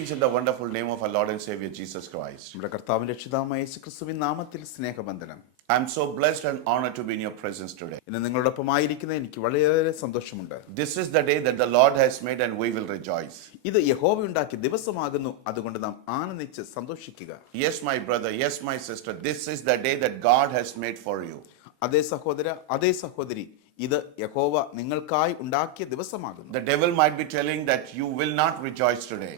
Greetings in the wonderful name of our Lord and Savior Jesus Christ. നമ്മുടെ കർത്താവിൻ രക്ഷിതാവായ യേശുക്രിസ്തുവിൻ നാമത്തിൽ സ്നേഹവന്ദനം. I'm so blessed and honored to be in your presence today. ഇന്ന് നിങ്ങളോടൊപ്പമായിരിക്കുന്ന എനിക്ക് വളരെ സന്തോഷമുണ്ട്. This is the day that the Lord has made and we will rejoice. ഇത് യഹോവ ഉണ്ടാക്കിയ ദിവസമാകുന്നു, അതുകൊണ്ട് നാം ആനന്ദിച്ച് സന്തോഷിക്കുക. Yes, my brother, yes, my sister, this is the day that God has made for you. അതേ സഹോദര, അതേ സഹോദരി, ഇത് യഹോവ നിങ്ങൾക്കായി ഉണ്ടാക്കിയ ദിവസമാകുന്നു. The devil might be telling that you will not rejoice today.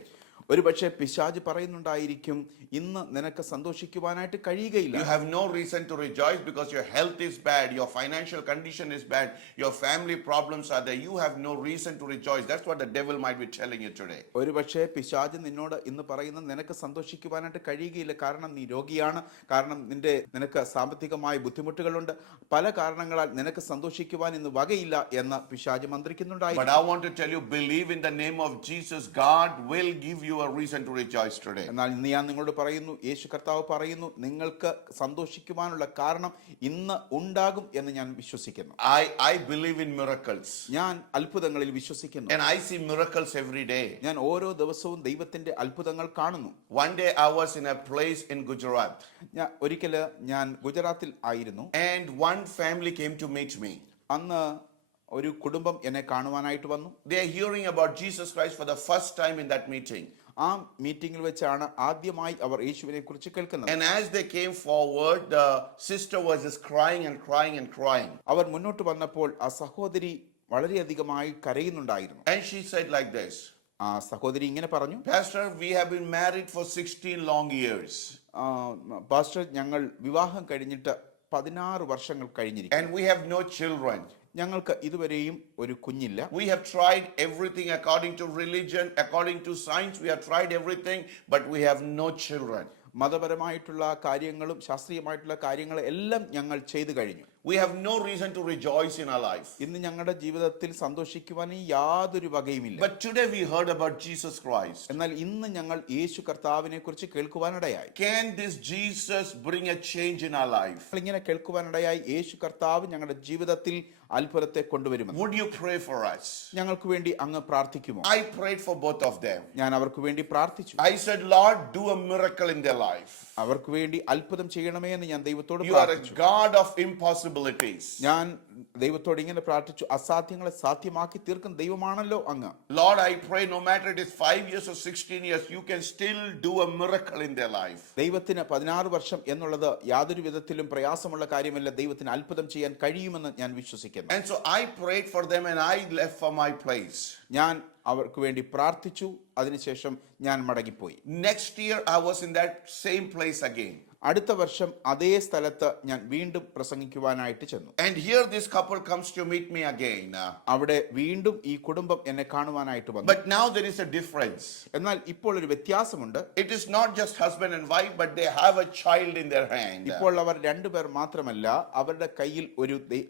ഒരുപക്ഷെ പിശാച് പറയുന്നുണ്ടായിരിക്കും, ഇന്ന് നിനക്ക് സന്തോഷിക്കുവാനായിട്ട് കഴിയുകയില്ല. You have no reason to rejoice because your health is bad, your financial condition is bad, your family problems are there. You have no reason to rejoice. That's what the devil might be telling you today. ഒരുപക്ഷെ പിശാച് നിന്നോട് ഇന്ന് പറയുന്നത് നിനക്ക് സന്തോഷിക്കുവാനായിട്ട് കഴിയുകയില്ല, കാരണം നീ രോഗിയാണ്, കാരണം നിനക്ക് സാമ്പത്തികമായ ബുദ്ധിമുട്ടുകളുണ്ട്, പല കാരണങ്ങളാൽ നിനക്ക് സന്തോഷിക്കുവാൻ ഇന്ന് വകയില്ല എന്ന് പിശാച് മന്ത്രിക്കുന്നുണ്ടായി. But I want to tell you, believe in the name of Jesus. God will give you a reason to rejoice today. എന്നാൽ ഇന്ന് ഞാൻ നിങ്ങളോട് പറയുന്നു, യേശു കർത്താവ് പറയുന്നു, നിങ്ങൾക്ക് സന്തോഷിക്കുവാനുള്ള കാരണം ഇന്ന് ഉണ്ടാകും എന്ന് ഞാൻ വിശ്വസിക്കുന്നു. I believe in miracles. ഞാൻ അത്ഭുതങ്ങളിൽ വിശ്വസിക്കുന്നു. And I see miracles every day. ഞാൻ ഓരോ ദിവസവും ദൈവത്തിന്റെ അത്ഭുതങ്ങൾ കാണുന്നു. One day I was in a place in Gujarat. ഒരിക്കല് ഞാൻ ഗുജറാത്തിൽ ആയിരുന്നു. And one family came to meet me. അന്ന് ഒരു കുടുംബം എന്നെ കാണുവാനായിട്ട് വന്നു. They are hearing about Jesus Christ for the first time in that meeting. ആ മീറ്റിംഗിൽ വെച്ചാണ് ആദ്യമായി അവർ യേശുവിനെ കുറിച്ച് കേൾക്കുന്നത്. And as they came forward, the sister was just crying and crying and crying. അവർ മുന്നോട്ട് വന്നപ്പോൾ ആ സഹോദരി വളരെയധികമായി കരയുന്നുണ്ടായിരുന്നു. And she said like this. ആ സഹോദരി ഇങ്ങനെ പറഞ്ഞു, Pastor, we have been married for 16 long years. Pastor, ഞങ്ങൾ വിവാഹം കഴിഞ്ഞിട്ട് 16 വർഷങ്ങൾ കഴിഞ്ഞിരിക്കുന്നു. And we have no children. ഞങ്ങൾക്ക് ഇതുവരെയും ഒരു കുഞ്ഞില്ല. We have tried everything according to religion, according to science. We have tried everything, but we have no children. മതപരമായിട്ടുള്ള കാര്യങ്ങളും ശാസ്ത്രീയമായിട്ടുള്ള കാര്യങ്ങളും എല്ലാം ഞങ്ങൾ ചെയ്തു കഴിഞ്ഞു. We have no reason to rejoice in our life. ഇന്ന് ഞങ്ങളുടെ ജീവിതത്തിൽ സന്തോഷിക്കുവാൻ യാതൊരു വകയുമില്ല. But today we heard about Jesus Christ. എന്നാൽ ഇന്ന് ഞങ്ങൾ യേശു കർത്താവിനെ കുറിച്ച് കേൾക്കുവാനിടയായി. Can this Jesus bring a change in our life? ഇങ്ങനെ കേൾക്കുവാനിടയായി യേശു കർത്താവ് ഞങ്ങളുടെ ജീവിതത്തിൽ അത്ഭുതത്തെ കൊണ്ടുവരുമെന്ന്. Would you pray for us? ഞങ്ങൾക്ക് വേണ്ടി അങ്ങ് പ്രാർത്ഥിക്കുമോ? I prayed for both of them. ഞാൻ അവർക്ക് വേണ്ടി പ്രാർത്ഥിച്ചു. I said, Lord, do a miracle in their life. അവർക്ക് വേണ്ടി അത്ഭുതം ചെയ്യണമേ എന്ന് ഞാൻ ദൈവത്തോട് You are a പ്രാർത്ഥിച്ചു. God of impossibilities. ഞാൻ ദൈവത്തോട് ഇങ്ങനെ പ്രാർത്ഥിച്ചു, അസാധ്യങ്ങളെ സാധ്യമാക്കി തീർക്കുന്ന ദൈവമാണല്ലോ അങ്ങ്. Lord, I pray no matter it is 5 years or 16 years, you can still do a miracle in their life. ദൈവത്തിന് 16 വർഷം എന്നുള്ളത് യാതൊരു വിധത്തിലും പ്രയാസമുള്ള കാര്യമല്ല. ദൈവത്തിന് അത്ഭുതം ചെയ്യാൻ കഴിയുമെന്ന് ഞാൻ വിശ്വസിക്കുന്നു. And so I prayed for them and I left for my place. ഞാൻ അവർക്ക് വേണ്ടി പ്രാർത്ഥിച്ചു, അതിനുശേഷം ഞാൻ മടങ്ങിപ്പോയി. Next year I was in that same place again. അടുത്ത വർഷം അതേ സ്ഥലത്ത് ഞാൻ വീണ്ടും പ്രസംഗിക്കുവാനായിട്ട് ചെന്നു. And here this couple comes to meet me again. അവിടെ വീണ്ടും ഈ കുടുംബം എന്നെ കാണുവാനായിട്ട് വന്നു. But now there is a difference. എന്നാൽ ഇപ്പോൾ ഒരു വ്യത്യാസമുണ്ട്. It is not just husband and wife, but they have a child in their hand. ഇപ്പോൾ അവർ രണ്ടുപേർ മാത്രമല്ല, അവരുടെ കയ്യിൽ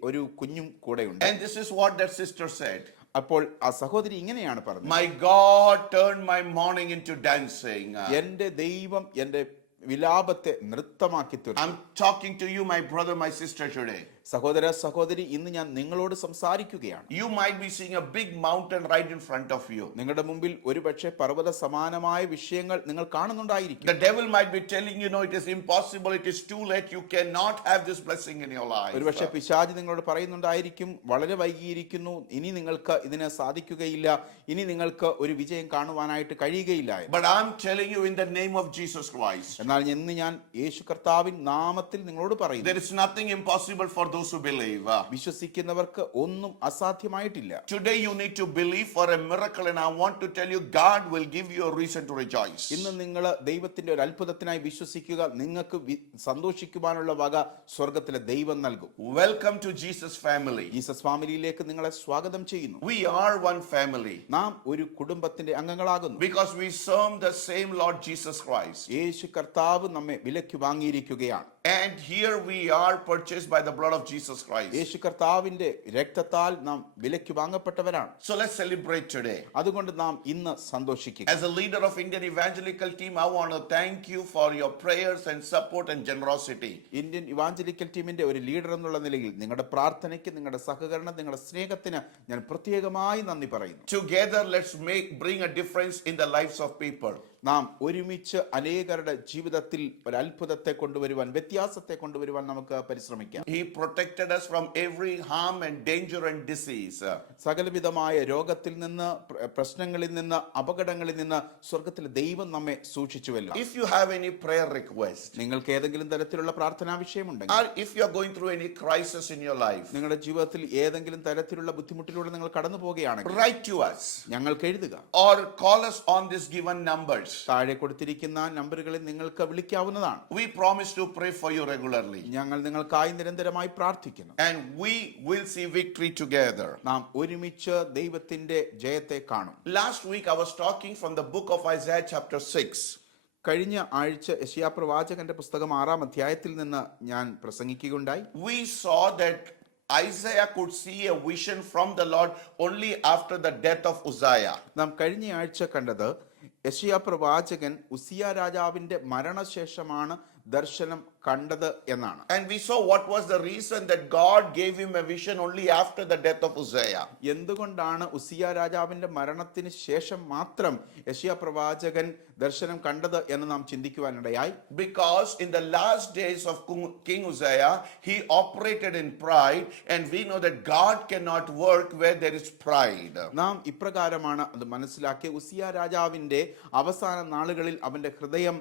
ഒരു കുഞ്ഞും കൂടെയുണ്ട്. And this is what that sister said. അപ്പോൾ ആ സഹോദരി ഇങ്ങനെയാണ് പറഞ്ഞത്, My God turned my mourning into dancing. എന്റെ ദൈവം എന്റെ വിലാപത്തെ നൃത്തമാക്കി തീർത്തു. I'm talking to you, my brother, my sister, today. സഹോദര സഹോദരി, ഇന്ന് ഞാൻ നിങ്ങളോട് സംസാരിക്കുകയാണ്. You might be seeing a big mountain right in front of you. നിങ്ങളുടെ മുമ്പിൽ ഒരുപക്ഷെ പർവ്വത സമാനമായ വിഷയങ്ങൾ നിങ്ങൾ കാണുന്നുണ്ടായിരിക്കും. The devil might be telling you, no, it is impossible, it is too late, you cannot have this blessing in your life. ഒരുപക്ഷെ പിശാച് നിങ്ങളോട് പറയുന്നുണ്ടായിരിക്കും, വളരെ വൈകിയിരിക്കുന്നു, ഇനി നിങ്ങൾക്ക് ഇതിനെ സാധിക്കുകയില്ല, ഇനി നിങ്ങൾക്ക് ഒരു വിജയം കാണുവാനായിട്ട് കഴിയുകയില്ല. But I'm telling you in the name of Jesus Christ. എന്നാൽ ഇന്ന് ഞാൻ യേശു കർത്താവിൻ നാമത്തിൽ നിങ്ങളോട് പറയുന്നു, There is nothing impossible for those who believe. വിശ്വസിക്കുന്നവർക്ക് ഒന്നും അസാധ്യമായിട്ടില്ല. Today you need to believe for a miracle, and I want to tell you, God will give you a reason to rejoice. ഇന്ന് നിങ്ങൾ ദൈവത്തിന്റെ ഒരു അത്ഭുതത്തിനായി വിശ്വസിക്കുക, നിങ്ങൾക്ക് സന്തോഷിക്കുവാനുള്ള വക സ്വർഗ്ഗത്തിലെ ദൈവം നൽകും. Welcome to Jesus family. Jesus ഫാമിലിയിലേക്ക് നിങ്ങളെ സ്വാഗതം ചെയ്യുന്നു. We are one family. നാം ഒരു കുടുംബത്തിന്റെ അംഗങ്ങളാകുന്നു. Because we serve the same Lord Jesus Christ. യേശു കർത്താവ് നമ്മെ വിലയ്ക്ക് വാങ്ങിയിരിക്കുകയാണ്. And here we are purchased by the blood of Jesus Christ. യേശു കർത്താവിന്റെ രക്തത്താൽ നാം വിലയ്ക്ക് വാങ്ങപ്പെട്ടവരാണ്. So let's celebrate today. അതുകൊണ്ട് നാം ഇന്ന് സന്തോഷിക്കുക. As a leader of Indian Evangelical Team, I want to thank you for your prayers and support and generosity. Indian evangelical ടീമിന്റെ ഒരു ലീഡർ എന്നുള്ള നിലയിൽ നിങ്ങളുടെ പ്രാർത്ഥനയ്ക്ക്, നിങ്ങളുടെ സഹകരണം, നിങ്ങളുടെ സ്നേഹത്തിന് ഞാൻ പ്രത്യേകമായി നന്ദി പറയുന്നു. Together let's bring a difference in the lives of people. നാം ഒരുമിച്ച് അനേകരുടെ ജീവിതത്തിൽ ഒരു അത്ഭുതത്തെ കൊണ്ടുവരുവാൻ, വ്യത്യാസത്തെ കൊണ്ടുവരുവാൻ നമുക്ക് പരിശ്രമിക്കാം. He protected us from every harm and danger and disease. സകലവിധമായ രോഗത്തിൽ നിന്ന്, പ്രശ്നങ്ങളിൽ നിന്ന്, അപകടങ്ങളിൽ നിന്ന് സ്വർഗത്തിലെ ദൈവം നമ്മെ സൂക്ഷിച്ചുവല്ലോ. If you have any prayer request, നിങ്ങൾക്ക് ഏതെങ്കിലും തരത്തിലുള്ള പ്രാർത്ഥനാ വിഷയമുണ്ടെങ്കിൽ, or if you are going through any crisis in your life, നിങ്ങളുടെ ജീവിതത്തിൽ ഏതെങ്കിലും തരത്തിലുള്ള ബുദ്ധിമുട്ടിലൂടെ നിങ്ങൾ കടന്നു പോവുകയാണെങ്കിൽ write to us ഞങ്ങൾക്ക് എഴുതുക. or call us on this given numbers. താഴെ കൊടുത്തിരിക്കുന്ന നമ്പറുകളിൽ നിങ്ങൾക്ക് വിളിക്കാവുന്നതാണ്. We promise to pray for you regularly, ഞങ്ങൾ നിങ്ങൾക്കായി നിരന്തരമായി പ്രാർത്ഥിക്കുന്നു. and we will see victory together. നാം ഒരുമിച്ച് ദൈവത്തിന്റെ ജയത്തെ കാണും. Last week I was talking from the book of Isaiah chapter 6. കഴിഞ്ഞ ആഴ്ച യെശയ്യാ പ്രവാചകന്റെ പുസ്തകം 6-ാം അധ്യായത്തിൽ നിന്ന് ഞാൻ പ്രസംഗിക്കുകയുണ്ടായി. We saw that Isaiah could see a vision from the Lord only after the death of Uzziah. നാം കഴിഞ്ഞ ആഴ്ച കണ്ടത് യെശയ്യാ പ്രവാചകൻ ഉസിയ രാജാവിന്റെ മരണശേഷമാണ് ദർശനം കണ്ടത് എന്നാണ്. And we saw what was the reason that God gave him a vision only after the death of Uzziah. എന്തുകൊണ്ടാണ് ഉസിയ രാജാവിന്റെ മരണത്തിന് ശേഷം മാത്രം യെശയ്യാ പ്രവാചകൻ ദർശനം കണ്ടത് എന്ന് നാം ചിന്തിക്കുവാനിടയായി. Because in the last days of King Uzziah, he operated in pride, and we know that God cannot work where there is pride. നാം ഇപ്രകാരമാണ് അത് മനസ്സിലാക്കിയ. ഉസിയ രാജാവിന്റെ അവസാന നാളുകളിൽ അവന്റെ ഹൃദയം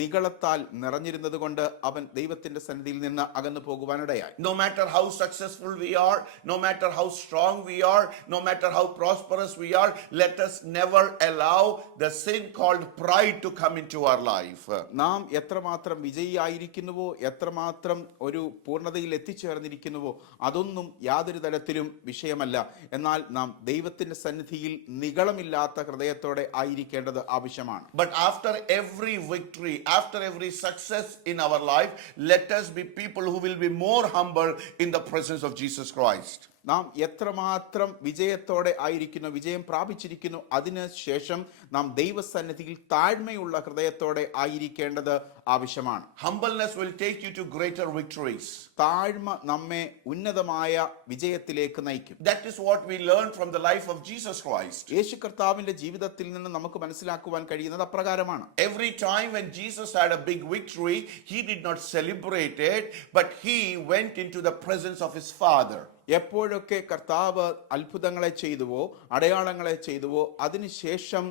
നിഗളത്താൽ നിറഞ്ഞിരുന്നത് കൊണ്ട് അവൻ ദൈവത്തിന്റെ സന്നിധിയിൽ നിന്ന് അകന്നു പോകുവാനിടയായി. No matter how successful we are, no matter how strong we are, no matter how prosperous we are, let us never allow the sin called pride to come into our life. നാം എത്രമാത്രം വിജയിയായിരിക്കുന്നുവോ, എത്രമാത്രം ഒരു പൂർണ്ണതയിൽ എത്തിച്ചേർന്നിരിക്കുന്നുവോ, അതൊന്നും യാതൊരു തരത്തിലും വിഷയമല്ല. എന്നാൽ നാം ദൈവത്തിന്റെ സന്നിധിയിൽ നിഗളമില്ലാത്ത ഹൃദയത്തോടെ ആയിരിക്കേണ്ടത് ആവശ്യമാണ്. But after every victory, after every success in our life, let us be people who will be more humble in the presence of Jesus Christ. നാം എത്രമാത്രം വിജയത്തോടെ ആയിരിക്കുന്നു, വിജയം പ്രാപിച്ചിരിക്കുന്നു, അതിന് ശേഷം നാം ദൈവസന്നിധിയിൽ താഴ്മയുള്ള ഹൃദയത്തോടെ ആയിരിക്കേണ്ടത് ആവശ്യമാണ്. Humbleness will take you to greater victories. താഴ്മ നമ്മെ ഉന്നതമായ വിജയത്തിലേക്ക് നയിക്കും. That is what we learned from the life of Jesus Christ. യേശു കർത്താവിന്റെ ജീവിതത്തിൽ നിന്ന് നമുക്ക് മനസ്സിലാക്കുവാൻ കഴിയുന്നത് അപ്രകാരമാണ്. Every time when Jesus had a big victory, he did not celebrate it, but he went into the presence of his Father. എപ്പോഴൊക്കെ കർത്താവ് അത്ഭുതങ്ങളെ ചെയ്തുവോ, അടയാളങ്ങളെ ചെയ്തുവോ, അതിനുശേഷം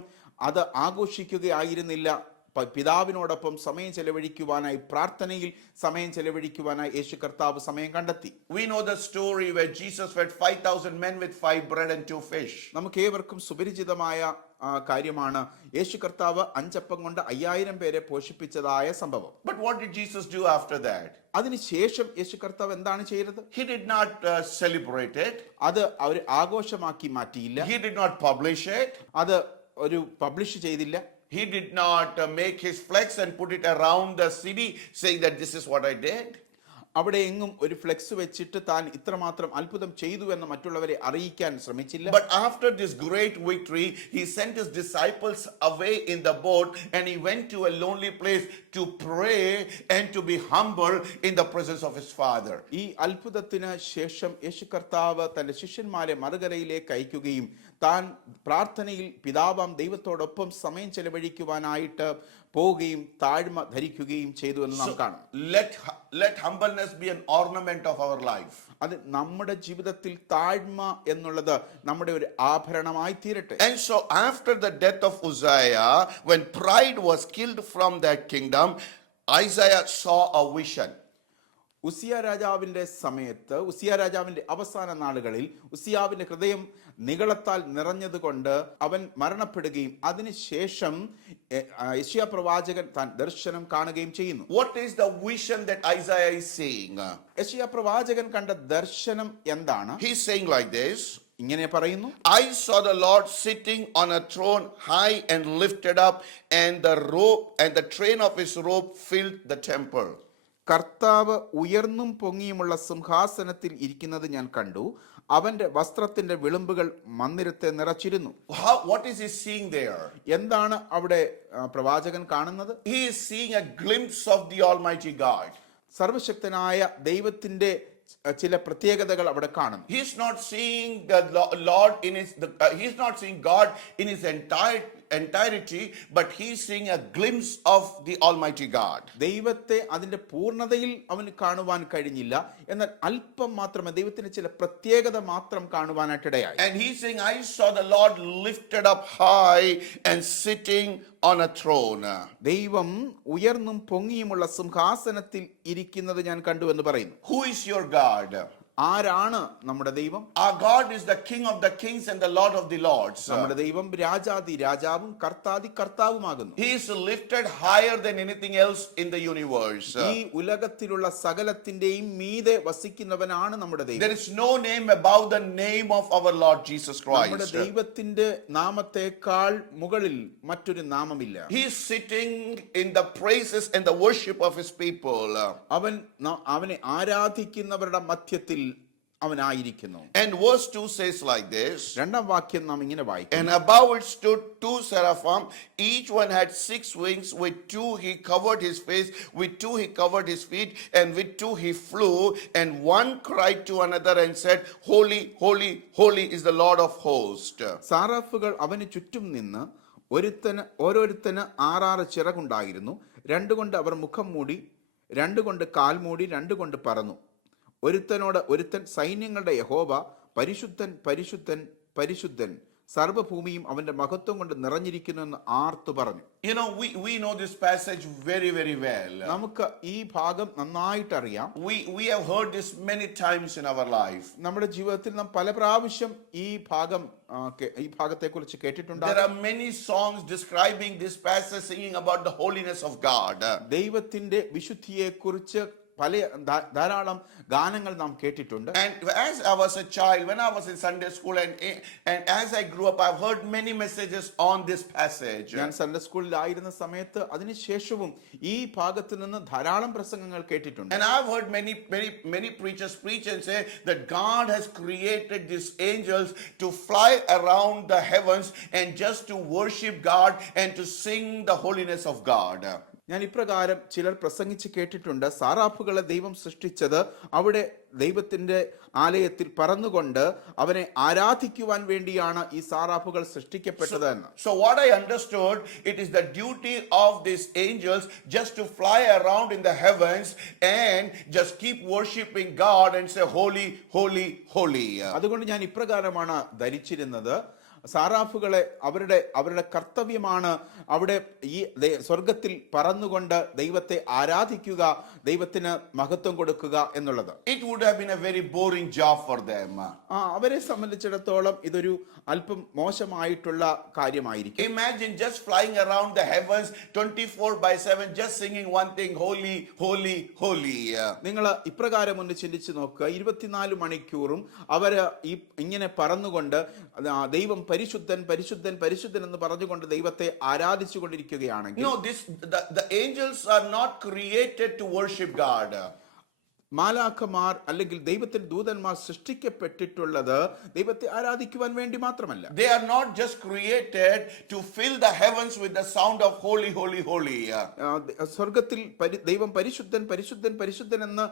അത് ആഘോഷിക്കുകയായിരുന്നില്ല. പിതാവിനോടൊപ്പം സമയം ചെലവഴിക്കുവാനായി, പ്രാർത്ഥനയിൽ സമയം ചെലവഴിക്കുവാനായി യേശു കർത്താവ് സമയം കണ്ടെത്തി. We know the story where Jesus fed 5,000 men with 5 bread and 2 fish. നമുക്ക് ഏവർക്കും സുപരിചിതമായ കാര്യമാണ് യേശു കർത്താവ് 5 അപ്പം കൊണ്ട് 5000 പേരെ പോഷിപ്പിച്ചതായ സംഭവം. But what did Jesus do after that? അതിനുശേഷം യേശു കർത്താവ് എന്താണ് ചെയ്തത്? He did not celebrate it. അത് അവർ ആഘോഷമാക്കി മാറ്റിയില്ല. He did not publish it. അത് ഒരു പബ്ലിഷ് ചെയ്തില്ല. He did not make his flex and put it around the city saying that this is what I did. അവിടെ എങ്ങും ഒരു ഫ്ലെക്സ് വെച്ചിട്ട് താൻ ഇത്രമാത്രം അത്ഭുതം ചെയ്തു എന്ന് മറ്റുള്ളവരെ അറിയിക്കാൻ ശ്രമിച്ചില്ല. But after this great victory, he sent his disciples away in the boat, and he went to a lonely place to pray and to be humble in the presence of his Father. ഈ അത്ഭുതത്തിന് ശേഷം യേശു കർത്താവ് തന്റെ ശിഷ്യന്മാരെ മറുകരയിലേക്ക് അയക്കുകയും താൻ പ്രാർത്ഥനയിൽ പിതാവാം ദൈവത്തോടൊപ്പം സമയം ചെലവഴിക്കുവാനായിട്ട് പോവുകയും താഴ്മ ധരിക്കുകയും ചെയ്തു എന്ന് നാം കാണും. Let humbleness be an ornament of our life. അത് നമ്മുടെ ജീവിതത്തിൽ താഴ്മ എന്നുള്ളത് നമ്മുടെ ഒരു ആഭരണമായി തീരട്ടെ. And so after the death of Uzziah, when pride was killed from that kingdom, Isaiah saw a vision. Uzziah രാജാവിന്റെ സമയത്ത്, ഉസിയ രാജാവിന്റെ അവസാന നാളുകളിൽ ഉസിയാവിന്റെ ഹൃദയം നിഗളത്താൽ നിറഞ്ഞതുകൊണ്ട് അവൻ മരണപ്പെടുകയും അതിനുശേഷം യെശയ്യാ പ്രവാചകൻ താൻ ദർശനം കാണുകയും ചെയ്യുന്നു. What is the vision that Isaiah is seeing? യെശയ്യാ പ്രവാചകൻ കണ്ട ദർശനം എന്താണ്? He's saying like this. ഇങ്ങനെ പറയുന്നു: I saw the Lord sitting on a throne high and lifted up, and the robe and the train of his robe filled the temple. കർത്താവ് ഉയർന്നും പൊങ്ങിയുമുള്ള സിംഹാസനത്തിൽ ഇരിക്കുന്നത് ഞാൻ കണ്ടു. അവന്റെ വസ്ത്രത്തിന്റെ വിളുമ്പുകൾ മന്ദിരത്തെ നിറച്ചിരുന്നു. What is he seeing there? എന്താണ് അവിടെ പ്രവാചകൻ കാണുന്നത്? He is seeing a glimpse of the Almighty God. സർവശക്തനായ ദൈവത്തിന്റെ ചില പ്രത്യേകതകൾ അവിടെ കാണുന്നു. He's not seeing the Lord in his he's not seeing God in his entirety, but he's seeing a glimpse of the Almighty God. ദൈവത്തെ അതിന്റെ പൂർണ്ണതയിൽ അവന് കാണുവാൻ കഴിഞ്ഞില്ല, എന്നാൽ അല്പം മാത്രമേ ദൈവത്തിന് ചില പ്രത്യേകത മാത്രം കാണുവാനായിട്ടിടയായി. And he's saying, I saw the Lord lifted up high and sitting on a throne. ദൈവം ഉയർന്നും പൊങ്ങിയുമുള്ള സിംഹാസനത്തിൽ ഇരിക്കുന്നത് ഞാൻ കണ്ടു എന്ന് പറയുന്നു. Who is your God? ആരാണ് നമ്മുടെ ദൈവം? Our God is the King of the kings and the Lord of the lords. നമ്മുടെ ദൈവം രാജാതി രാജാവും കർത്താതി കർത്താവുമാകുന്നു. He is lifted higher than anything else in the universe. ഈ ഉലകത്തിലുള്ള സകലത്തിന്റെയും മീതെ വസിക്കുന്നവനാണ് നമ്മുടെ ദൈവം. There is no name above the name of our Lord Jesus നമ്മുടെ Christ. ദൈവത്തിന്റെ നാമത്തെക്കാൾ മുകളിൽ മറ്റൊരു നാമമില്ല. He is sitting in the praises and the worship of his people. അവനെ ആരാധിക്കുന്നവരുടെ മധ്യത്തിൽ അവനായിരിക്കുന്നു. And verse 2 says like this. രണ്ടാം വാക്യം നാം ഇങ്ങനെ വായിക്കും. And above it stood two seraphim, each one had 6 wings. With 2 he covered his face, with 2 he covered his feet, and with 2 he flew. And one cried to another and said, Holy, holy, holy is the Lord of hosts. സാറാഫുകൾ അവന് ചുറ്റും നിന്ന് ഓരോരുത്തന് 6 ചിറകുണ്ടായിരുന്നു. 2 കൊണ്ട് അവർ മുഖം മൂടി, 2 കൊണ്ട് കാൽ മൂടി, 2 കൊണ്ട് പറന്നു. ഒരുത്തനോട് ഒരുത്തൻ, സൈന്യങ്ങളുടെ യഹോവ പരിശുദ്ധൻ പരിശുദ്ധൻ പരിശുദ്ധൻ, സർവ്വഭൂമിയും അവന്റെ മഹത്വം കൊണ്ട് നിറഞ്ഞിരിക്കുന്നു എന്ന് ആർത്തു പറഞ്ഞു. You know, we know this passage very, very well. നമുക്ക് ഈ ഭാഗം നന്നായിട്ട് അറിയാം. We have heard this many times in our life. നമ്മുടെ ജീവിതത്തിൽ നാം പല പ്രാവശ്യം ഈ ഭാഗത്തെക്കുറിച്ച് കേട്ടിട്ടുണ്ട്. There are many songs describing this passage, singing about the holiness of God. ദൈവത്തിന്റെ വിശുദ്ധിയെക്കുറിച്ച് ധാരാളം ഗാനങ്ങൾ നാം കേട്ടിട്ടുണ്ട്. And as I was a child, when I was in Sunday school, and as I grew up, I've heard many messages on this passage. ഞാൻ Sunday സ്കൂളിലായിരുന്ന സമയത്ത് അതിനുശേഷവും ഈ ഭാഗത്ത് നിന്ന് ധാരാളം പ്രസംഗങ്ങൾ കേട്ടിട്ടുണ്ട്. And I've heard many preachers preach and say that God has created these angels to fly around the heavens and just to worship God and to sing the holiness of God. ഞാൻ ഇപ്രകാരം ചിലർ പ്രസംഗിച്ച് കേട്ടിട്ടുണ്ട്. സാറാഫുകളെ ദൈവം സൃഷ്ടിച്ചത് അവിടെ ദൈവത്തിന്റെ ആലയത്തിൽ പറന്നുകൊണ്ട് അവനെ ആരാധിക്കുവാൻ വേണ്ടിയാണ് ഈ സാറാഫുകൾ സൃഷ്ടിക്കപ്പെട്ടത് എന്ന്. So what I understood, it is the duty of these angels just to fly around in the heavens and just keep worshiping God and say holy, holy, holy. അതുകൊണ്ട് ഞാൻ ഇപ്രകാരമാണ് ധരിച്ചിരുന്നത്. സാറാഫുകളെ അവരുടെ കർത്തവ്യമാണ് അവിടെ ഈ സ്വർഗത്തിൽ പറന്നുകൊണ്ട് ദൈവത്തെ ആരാധിക്കുക, ദൈവത്തിന് മഹത്വം കൊടുക്കുക എന്നുള്ളത്. It would have been a very boring job for them. അവരെ സംബന്ധിച്ചിടത്തോളം ഇതൊരു അല്പം മോശമായിട്ടുള്ള കാര്യമായിരിക്കും. Imagine just flying around the heavens 24/7 just singing one thing, holy, holy, holy. നിങ്ങൾ ഇപ്രകാരം ഒന്ന് ചിന്തിച്ചു നോക്കുക. 24 മണിക്കൂറും അവര് ഇങ്ങനെ പറന്നുകൊണ്ട് ദൈവം പരിശുദ്ധൻ പരിശുദ്ധൻ പരിശുദ്ധൻ എന്ന് പറഞ്ഞുകൊണ്ട് ദൈവത്തെ ആരാധിച്ചു കൊണ്ടിരിക്കുകയാണെങ്കിൽ. No, the angels are not created to worship God. മാലാഖമാർ അല്ലെങ്കിൽ ദൈവത്തിന്റെ ദൂതന്മാർ സൃഷ്ടിക്കപ്പെട്ടിട്ടുള്ളത് ദൈവത്തെ ആരാധിക്കുവാൻ വേണ്ടി മാത്രമല്ല. They are not just created to fill the heavens with the sound of holy, holy, holy. സ്വർഗത്തിൽ ദൈവം പരിശുദ്ധൻ പരിശുദ്ധൻ പരിശുദ്ധൻ എന്ന്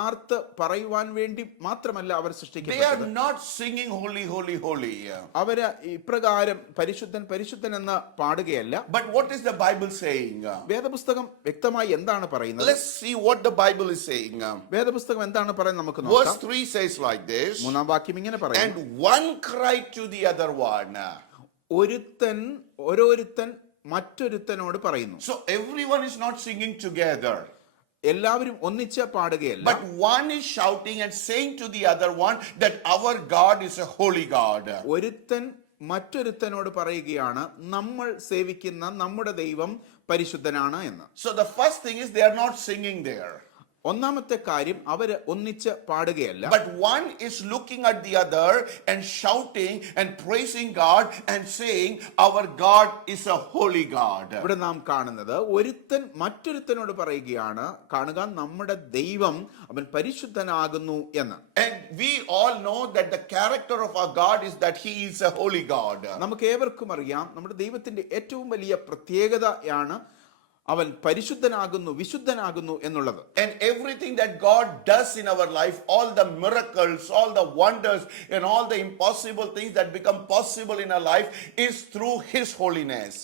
ആർത്ത് പറയുവാൻ വേണ്ടി മാത്രമല്ല അവർ സൃഷ്ടിക്കപ്പെട്ടത്. They are not singing holy, holy, holy. അവര് ഇപ്രകാരം പരിശുദ്ധൻ പരിശുദ്ധൻ എന്ന് പാടുകയല്ല. But what is the Bible saying? വേദപുസ്തകം വ്യക്തമായി എന്താണ് പറയുന്നത്? Let's see what the Bible is saying. വേദപുസ്തകം എന്താണ് പറയുന്നത് നമുക്ക് Verse നോക്കാം. 3 says like this. മൂന്നാം വാക്യം ഇങ്ങനെ പറയുന്നു. And one cried to the other one. ഓരോരുത്തൻ മറ്റൊരുത്തനോട് പറയുന്നു. So everyone is not singing together. എല്ലാവരും ഒന്നിച്ച് പാടുകയല്ല. But one is shouting and saying to the other one that our God is a holy God. ഒരുത്തൻ മറ്റൊരുത്തനോട് പറയുകയാണ് നമ്മൾ സേവിക്കുന്ന നമ്മുടെ ദൈവം പരിശുദ്ധനാണ് എന്ന്. So the first thing is they are not singing there. ഒന്നാമത്തെ കാര്യം അവര് ഒന്നിച്ച് പാടുകയല്ല. But one is looking at the other and shouting and praising God and saying our God is a holy God. ഇവിടെ നാം കാണുന്നത് ഒരുത്തൻ മറ്റൊരുത്തനോട് പറയുകയാണ്, കാണുക നമ്മുടെ ദൈവം അവൻ പരിശുദ്ധനാകുന്നു എന്ന്. And we all know that the character of our God is that he is a holy God. നമുക്ക് ഏവർക്കും അറിയാം നമ്മുടെ ദൈവത്തിന്റെ ഏറ്റവും വലിയ പ്രത്യേകതയാണ് അവൻ പരിശുദ്ധനാകുന്നു വിശുദ്ധനാകുന്നു എന്നുള്ളത്. And everything that God does in our life, all the miracles, all the wonders, and all the impossible things that become possible in our life is through His holiness.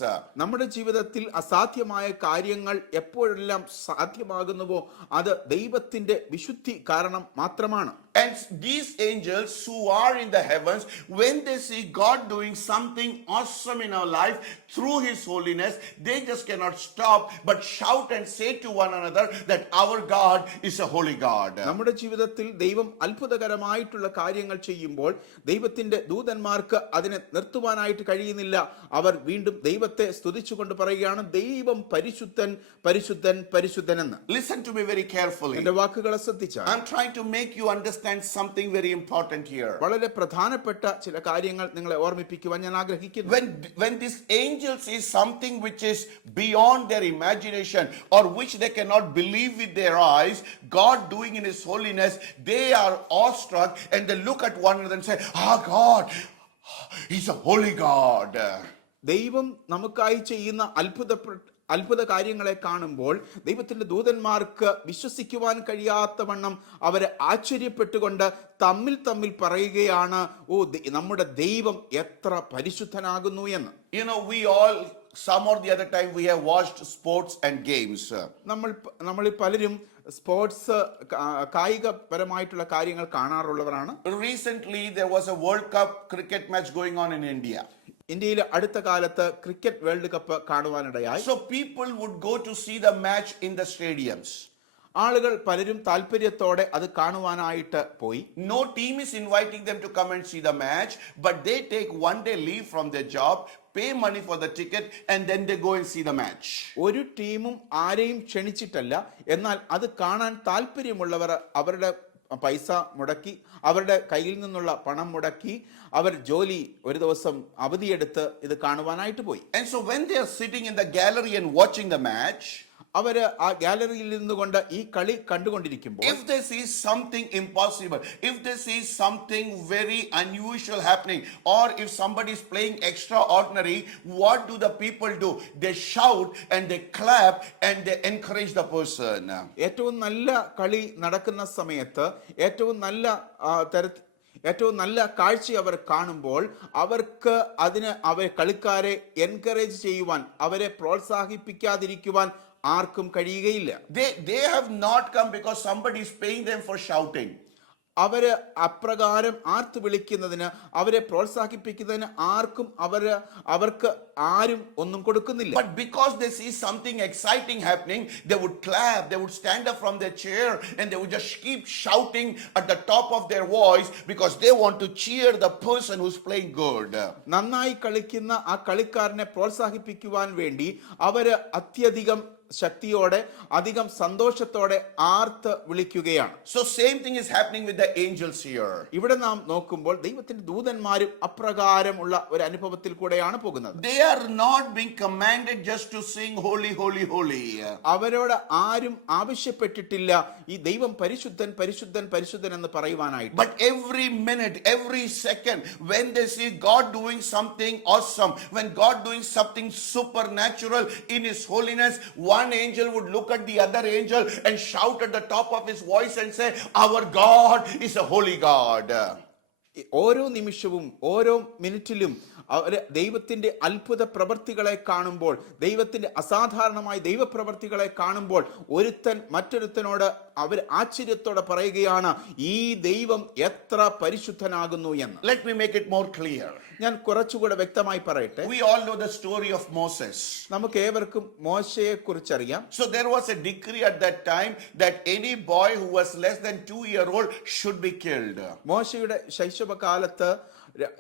നമ്മുടെ ജീവിതത്തിൽ അസാധ്യമായ കാര്യങ്ങൾ എപ്പോഴെല്ലാം സാധ്യമാകുന്നുവോ അത് ദൈവത്തിന്റെ വിശുദ്ധി കാരണം മാത്രമാണ്. And these angels who are in the heavens, when they see God doing something awesome in our life through His holiness, they just cannot stop but shout and say to one another that our God is a holy God. നമ്മുടെ ജീവിതത്തിൽ ദൈവം അത്ഭുതകരമായിട്ടുള്ള കാര്യങ്ങൾ ചെയ്യുമ്പോൾ ദൈവത്തിന്റെ ദൂതന്മാർക്ക് അതിനെ നിർത്തുവാനായിട്ട് കഴിയുന്നില്ല. അവർ വീണ്ടും ദൈവത്തെ സ്തുതിച്ചുകൊണ്ട് പറയുകയാണ്, ദൈവം പരിശുദ്ധൻ പരിശുദ്ധൻ പരിശുദ്ധൻ എന്ന്. Listen to me very carefully. എന്റെ വാക്കുകളെ ശ്രദ്ധിച്ചാൽ I'm trying to make you understand something very important here. വളരെ പ്രധാനപ്പെട്ട ചില കാര്യങ്ങൾ നിങ്ങളെ ഓർമ്മിപ്പിക്കുവാൻ ഞാൻ ആഗ്രഹിക്കുന്നു. When these angels see something which is beyond their imagination or which they cannot believe with their eyes, God doing in His holiness, they are awestruck and they look at one another and say, God, He's a holy God. ദൈവം നമുക്കായി ചെയ്യുന്ന അത്ഭുത കാര്യങ്ങളെ കാണുമ്പോൾ ദൈവത്തിന്റെ ദൂതന്മാർക്ക് വിശ്വസിക്കുവാൻ കഴിയാത്ത വണ്ണം അവരെ ആശ്ചര്യപ്പെട്ടുകൊണ്ട് തമ്മിൽ പറയുകയാണ്, നമ്മുടെ ദൈവം എത്ര പരിശുദ്ധനാകുന്നു എന്ന്. You know, we all some or the other time we have watched sports and games. നമ്മൾ പലരും സ്പോർട്സ് കായികപരമായിട്ടുള്ള കാര്യങ്ങൾ കാണാറുള്ളവരാണ്. Recently there was a World Cup cricket match going on in India. ഇന്ത്യയിൽ അടുത്ത കാലത്ത് ക്രിക്കറ്റ് വേൾഡ് കപ്പ് കാണുവാനിടയായി. So people would go to see the match in the stadiums. ആളുകൾ പലരും താല്പര്യത്തോടെ അത് കാണുവാനായിട്ട് പോയി. No team is inviting them to come and see the match, but they take one day leave from their job, pay money for the ticket, and then they go and see the match. ഒരു ടീമും ആരെയും ക്ഷണിച്ചിട്ടല്ല, എന്നാൽ അത് കാണാൻ താല്പര്യമുള്ളവർ അവരുടെ പൈസ മുടക്കി, അവരുടെ കയ്യിൽ നിന്നുള്ള പണം മുടക്കി, അവർ ജോലി ഒരു ദിവസം അവധിയെടുത്ത് ഇത് കാണുവാനായിട്ട് പോയി. And so when they are sitting in the gallery and watching the match, അവര് ആ ഗാലറിയിൽ നിന്നുകൊണ്ട് ഈ കളി കണ്ടുകൊണ്ടിരിക്കുമ്പോൾ if they see something impossible, if they see something very unusual happening, or if somebody is playing extraordinary, what do the people do? They shout and they clap and they encourage the person. ഏറ്റവും നല്ല കളി നടക്കുന്ന സമയത്ത് ഏറ്റവും നല്ല കാഴ്ച അവർ കാണുമ്പോൾ അവർക്ക് അവരെ കളിക്കാരെ എൻകറേജ് ചെയ്യുവാൻ, അവരെ പ്രോത്സാഹിപ്പിക്കാതിരിക്കുവാൻ ആർക്കും കഴിയുകയില്ല. They have not come because somebody is paying them for shouting. അവര് അപ്രകാരം ആർത്ത് വിളിക്കുന്നതിന്, അവരെ പ്രോത്സാഹിപ്പിക്കുന്നതിന് അവർക്ക് ആരും ഒന്നും കൊടുക്കുന്നില്ല. But because they see something exciting happening, they would clap, they would stand up from their chair and they would just keep shouting at the top of their voice because they want to cheer the person who's playing good. നന്നായി കളിക്കുന്ന ആ കളിക്കാരനെ പ്രോത്സാഹിപ്പിക്കുവാൻ വേണ്ടി അവര് അത്യധികം ശക്തിയോടെ, അധികം സന്തോഷത്തോടെ ആർത്ത് വിളിക്കുകയാണ്. So same thing is happening with the angels here. ഇവിടെ നാം നോക്കുമ്പോൾ ദൈവത്തിന്റെ ദൂതന്മാരും അപ്രകാരമുള്ള ഒരു അനുഭവത്തിൽ കൂടെയാണ് പോകുന്നത്. They are not being commanded just to sing holy holy holy. അവരോട് ആരും ആവശ്യപ്പെട്ടിട്ടില്ല ഈ ദൈവം പരിശുദ്ധൻ പരിശുദ്ധൻ പരിശുദ്ധൻ എന്ന് പറയുവാനായിട്ട്. But every minute, every second, when they see God doing something awesome, when God doing something supernatural in His holiness, one angel would look at the other angel and shout at the top of his voice and say, our God is a holy God. ഓരോ നിമിഷവും ഓരോ മിനിറ്റിലും ദൈവത്തിന്റെ അത്ഭുത പ്രവർത്തികളെ കാണുമ്പോൾ, ദൈവത്തിന്റെ അസാധാരണമായ ദൈവപ്രവർത്തികളെ കാണുമ്പോൾ ഒരുത്തൻ മറ്റൊരുത്തനോട് അവർ ആശ്ചര്യത്തോടെ പറയുകയാണ്, ഈ ദൈവം എത്ര പരിശുദ്ധനാകുന്നു എന്ന്. Let me make it more clear. ഞാൻ കുറച്ചുകൂടെ വ്യക്തമായി പറയട്ടെ. We all know the story of Moses. നമുക്ക് ഏവർക്കും മോശയെ കുറിച്ചറിയാം. So there was a decree at that time that any boy who was less than 2 years old should be killed. മോശയുടെ ശൈശവകാലത്ത്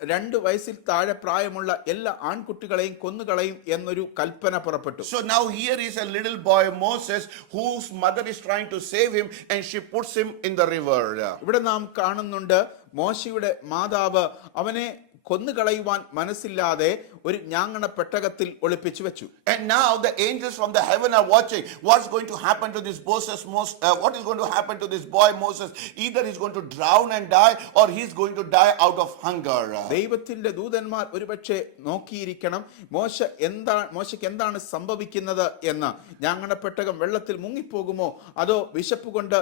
2 വയസ്സിൽ താഴെ പ്രായമുള്ള എല്ലാ ആൺകുട്ടികളെയും കൊന്നുകളയും എന്നൊരു കൽപ്പന പുറപ്പെട്ടു. So now here is a little boy Moses whose mother is trying to save him and she puts him in the river. ഇവിടെ നാം കാണുന്നുണ്ട് മോശയുടെ മാതാവ് അവനെ കൊന്നുകളയുവാൻ മനസ്സില്ലാതെ ഒരു ഞാങ്ങണ പെട്ടകത്തിൽ ഒളിപ്പിച്ചു വെച്ചു. And now the angels from the heaven are watching. What's going to happen to this what is going to happen to this boy Moses? Either he's going to drown and die, or he's going to die out of hunger. ദൈവത്തിന്റെ ദൂതന്മാർ ഒരുപക്ഷെ നോക്കിയിരിക്കണം മോശയ്ക്ക് എന്താണ് സംഭവിക്കുന്നത് എന്ന്. ഞാങ്ങണ പെട്ടകം വെള്ളത്തിൽ മുങ്ങിപ്പോകുമോ അതോ വിശപ്പ് കൊണ്ട്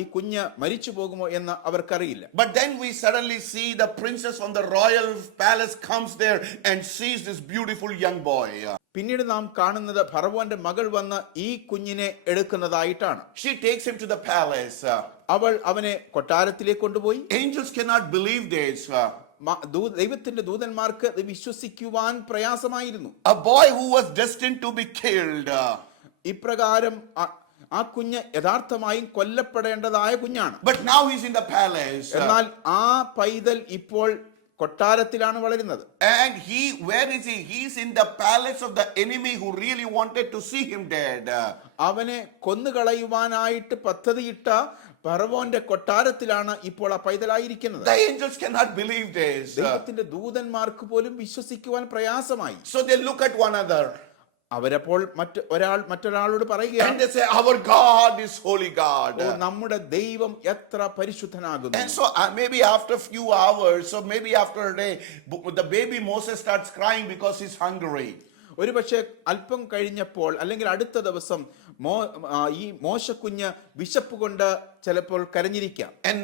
ഈ കുഞ്ഞ് മരിച്ചു പോകുമോ എന്ന് അവർക്കറിയില്ല. But then we suddenly see the princess from the royal palace comes there and sees this beautiful young boy. പിന്നീട് നാം കാണുന്നത് ഫറവോന്റെ മകൾ വന്ന് ഈ കുഞ്ഞിനെ എടുക്കുന്നതായിട്ടാണ്. She takes him to the palace. അവൾ അവനെ കൊട്ടാരത്തിലേക്ക് കൊണ്ടുപോയി. Angels cannot believe this. ദൈവത്തിന്റെ ദൂതന്മാർക്ക് ഇത് വിശ്വസിക്കുവാൻ പ്രയാസമായിരുന്നു. A boy who was destined to be killed. ഇപ്രകാരം ആ കുഞ്ഞ് യഥാർത്ഥമായും കൊല്ലപ്പെടേണ്ടതായ കുഞ്ഞാണ്. But now he's in the palace. എന്നാൽ ആ പൈതൽ ഇപ്പോൾ കൊട്ടാരത്തിലാണ് വളരുന്നത്. And where is he? He's in the palace of the enemy who really wanted to see him dead. അവനെ കൊന്നുകളയുവാനായിട്ട് പദ്ധതിയിട്ട ഫറവോന്റെ കൊട്ടാരത്തിലാണ് ഇപ്പോൾ ആ പൈതലായിരിക്കുന്നത്. The angels cannot believe this. ദൈവത്തിന്റെ ദൂതന്മാർക്ക് പോലും വിശ്വസിക്കുവാൻ പ്രയാസമായി. So they look at one another. അവരപ്പോൾ മറ്റൊരാളോട് പറയുകയാണ്, and they say, our God is holy God. നമ്മുടെ ദൈവം എത്ര പരിശുദ്ധനാകുന്നു. And so maybe after a few hours, or maybe after a day, the baby Moses starts crying because he's hungry. ഒരു പക്ഷേ അല്പം കഴിഞ്ഞപ്പോൾ അല്ലെങ്കിൽ അടുത്ത ദിവസം ഈ മോശക്കുഞ്ഞ് വിശപ്പ് കൊണ്ട് ചിലപ്പോൾ കരഞ്ഞിരിക്കാം. And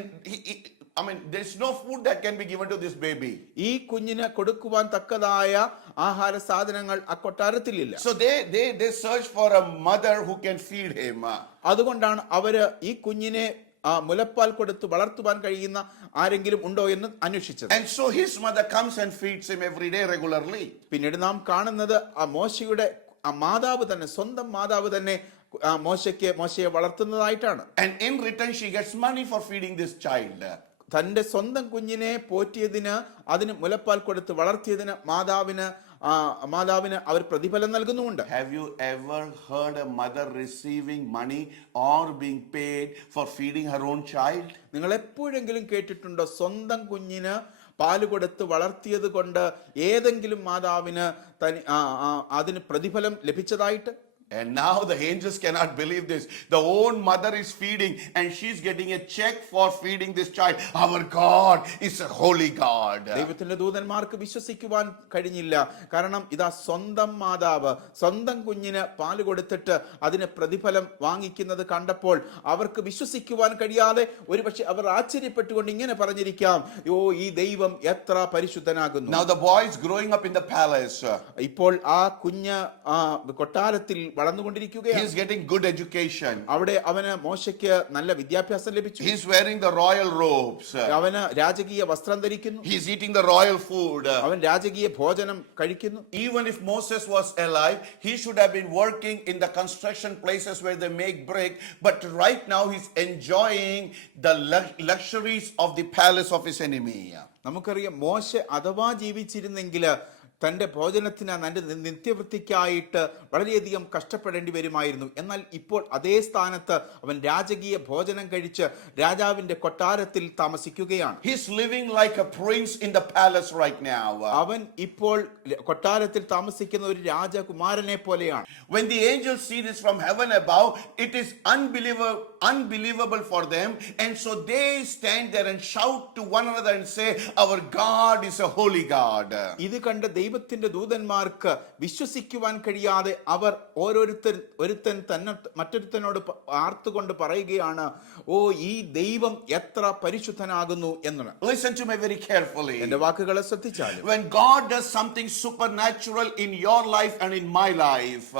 there's no food that can be given to this baby. ഈ കുഞ്ഞിന് കൊടുക്കുവാൻ തക്കതായ ആഹാര സാധനങ്ങൾ ആ കൊട്ടാരത്തിലില്ല. So they search for a mother who can feed him. അതുകൊണ്ടാണ് അവര് ഈ കുഞ്ഞിനെ മുലപ്പാൽ കൊടുത്ത് വളർത്തുവാൻ കഴിയുന്ന ആരെങ്കിലും ഉണ്ടോ എന്ന് അന്വേഷിച്ചത്. And so his mother comes and feeds him every day regularly. പിന്നീട് നാം കാണുന്നത് ആ മോശയുടെ മാതാവ് തന്നെ, സ്വന്തം മാതാവ് തന്നെ മോശയെ വളർത്തുന്നതായിട്ടാണ്. And in return she gets money for feeding this child. തന്റെ സ്വന്തം കുഞ്ഞിനെ പോറ്റിയതിന്, അതിന് മുലപ്പാൽ കൊടുത്ത് വളർത്തിയതിന് മാതാവിന് അവർ പ്രതിഫലം നൽകുന്നുമുണ്ട്. Have you ever heard a mother receiving money or being paid for feeding her own child? നിങ്ങൾ എപ്പോഴെങ്കിലും കേട്ടിട്ടുണ്ടോ സ്വന്തം കുഞ്ഞിന് പാല് കൊടുത്ത് വളർത്തിയത് കൊണ്ട് ഏതെങ്കിലും മാതാവിന് അതിന് പ്രതിഫലം ലഭിച്ചതായിട്ട്? And now the angels cannot believe this. The own mother is feeding and she's getting a check for feeding this child. Our God is a holy God. ദൈവത്തിന്റെ ദൂതന്മാർക്ക് വിശ്വസിക്കുവാൻ കഴിഞ്ഞില്ല. കാരണം ഇതാ സ്വന്തം മാതാവ് സ്വന്തം കുഞ്ഞിന് പാല് കൊടുത്തിട്ട് അതിന് പ്രതിഫലം വാങ്ങിക്കുന്നത് കണ്ടപ്പോൾ അവർക്ക് വിശ്വസിക്കുവാൻ കഴിയാതെ ഒരുപക്ഷെ അവർ ആശ്ചര്യപ്പെട്ടുകൊണ്ട് ഇങ്ങനെ പറഞ്ഞിരിക്കാം, ഈ ദൈവം എത്ര പരിശുദ്ധനാകുന്നു. Now the boy is growing up in the palace. ഇപ്പോൾ ആ കുഞ്ഞ് കൊട്ടാരത്തിൽ വളർന്നുകൊണ്ടിരിക്കുകയാണ്. He is getting good education. അവിടെ അവന് മോശയ്ക്ക് നല്ല വിദ്യാഭ്യാസം ലഭിച്ചു. He is wearing the royal robes. അവന് രാജകീയ വസ്ത്രം ധരിക്കുന്നു. He is eating the royal food. അവൻ രാജകീയ ഭോജനം കഴിക്കുന്നു. Even if Moses was alive, he should have been working in the construction places where they make brick, but right now he's enjoying the luxuries of the palace of his enemy. നമുക്കറിയാം, മോശ അഥവാ ജീവിച്ചിരുന്നെങ്കിൽ തന്റെ ഭോജനത്തിന് തന്റെ നിത്യവൃത്തിക്കായിട്ട് വളരെയധികം കഷ്ടപ്പെടേണ്ടി വരുമായിരുന്നു. എന്നാൽ ഇപ്പോൾ അതേ സ്ഥാനത്ത് അവൻ രാജകീയ ഭോജനം കഴിച്ച് രാജാവിന്റെ കൊട്ടാരത്തിൽ താമസിക്കുകയാണ്. He is living like a prince in the palace right now. അവൻ ഇപ്പോൾ കൊട്ടാരത്തിൽ താമസിക്കുന്ന ഒരു രാജകുമാരനെ പോലെയാണ്. When the angels see this from heaven above, it is unbelievable for them, and so they stand there and shout to one another and say, our God is a holy God. ഇത് കണ്ട ദൈവത്തിന്റെ ദൂതന്മാർക്ക് വിശ്വസിക്കുവാൻ കഴിയാതെ അവർ ഒരുത്തൻ തന്നെ മറ്റൊരുത്തനോട് ആർത്തുകൊണ്ട് പറയുകയാണ്, ഈ ദൈവം എത്ര പരിശുദ്ധനാകുന്നു എന്ന്. Listen to me very carefully. എന്റെ വാക്കുകളെ ശ്രദ്ധിച്ചാലും, when God does something supernatural in your life and in my life,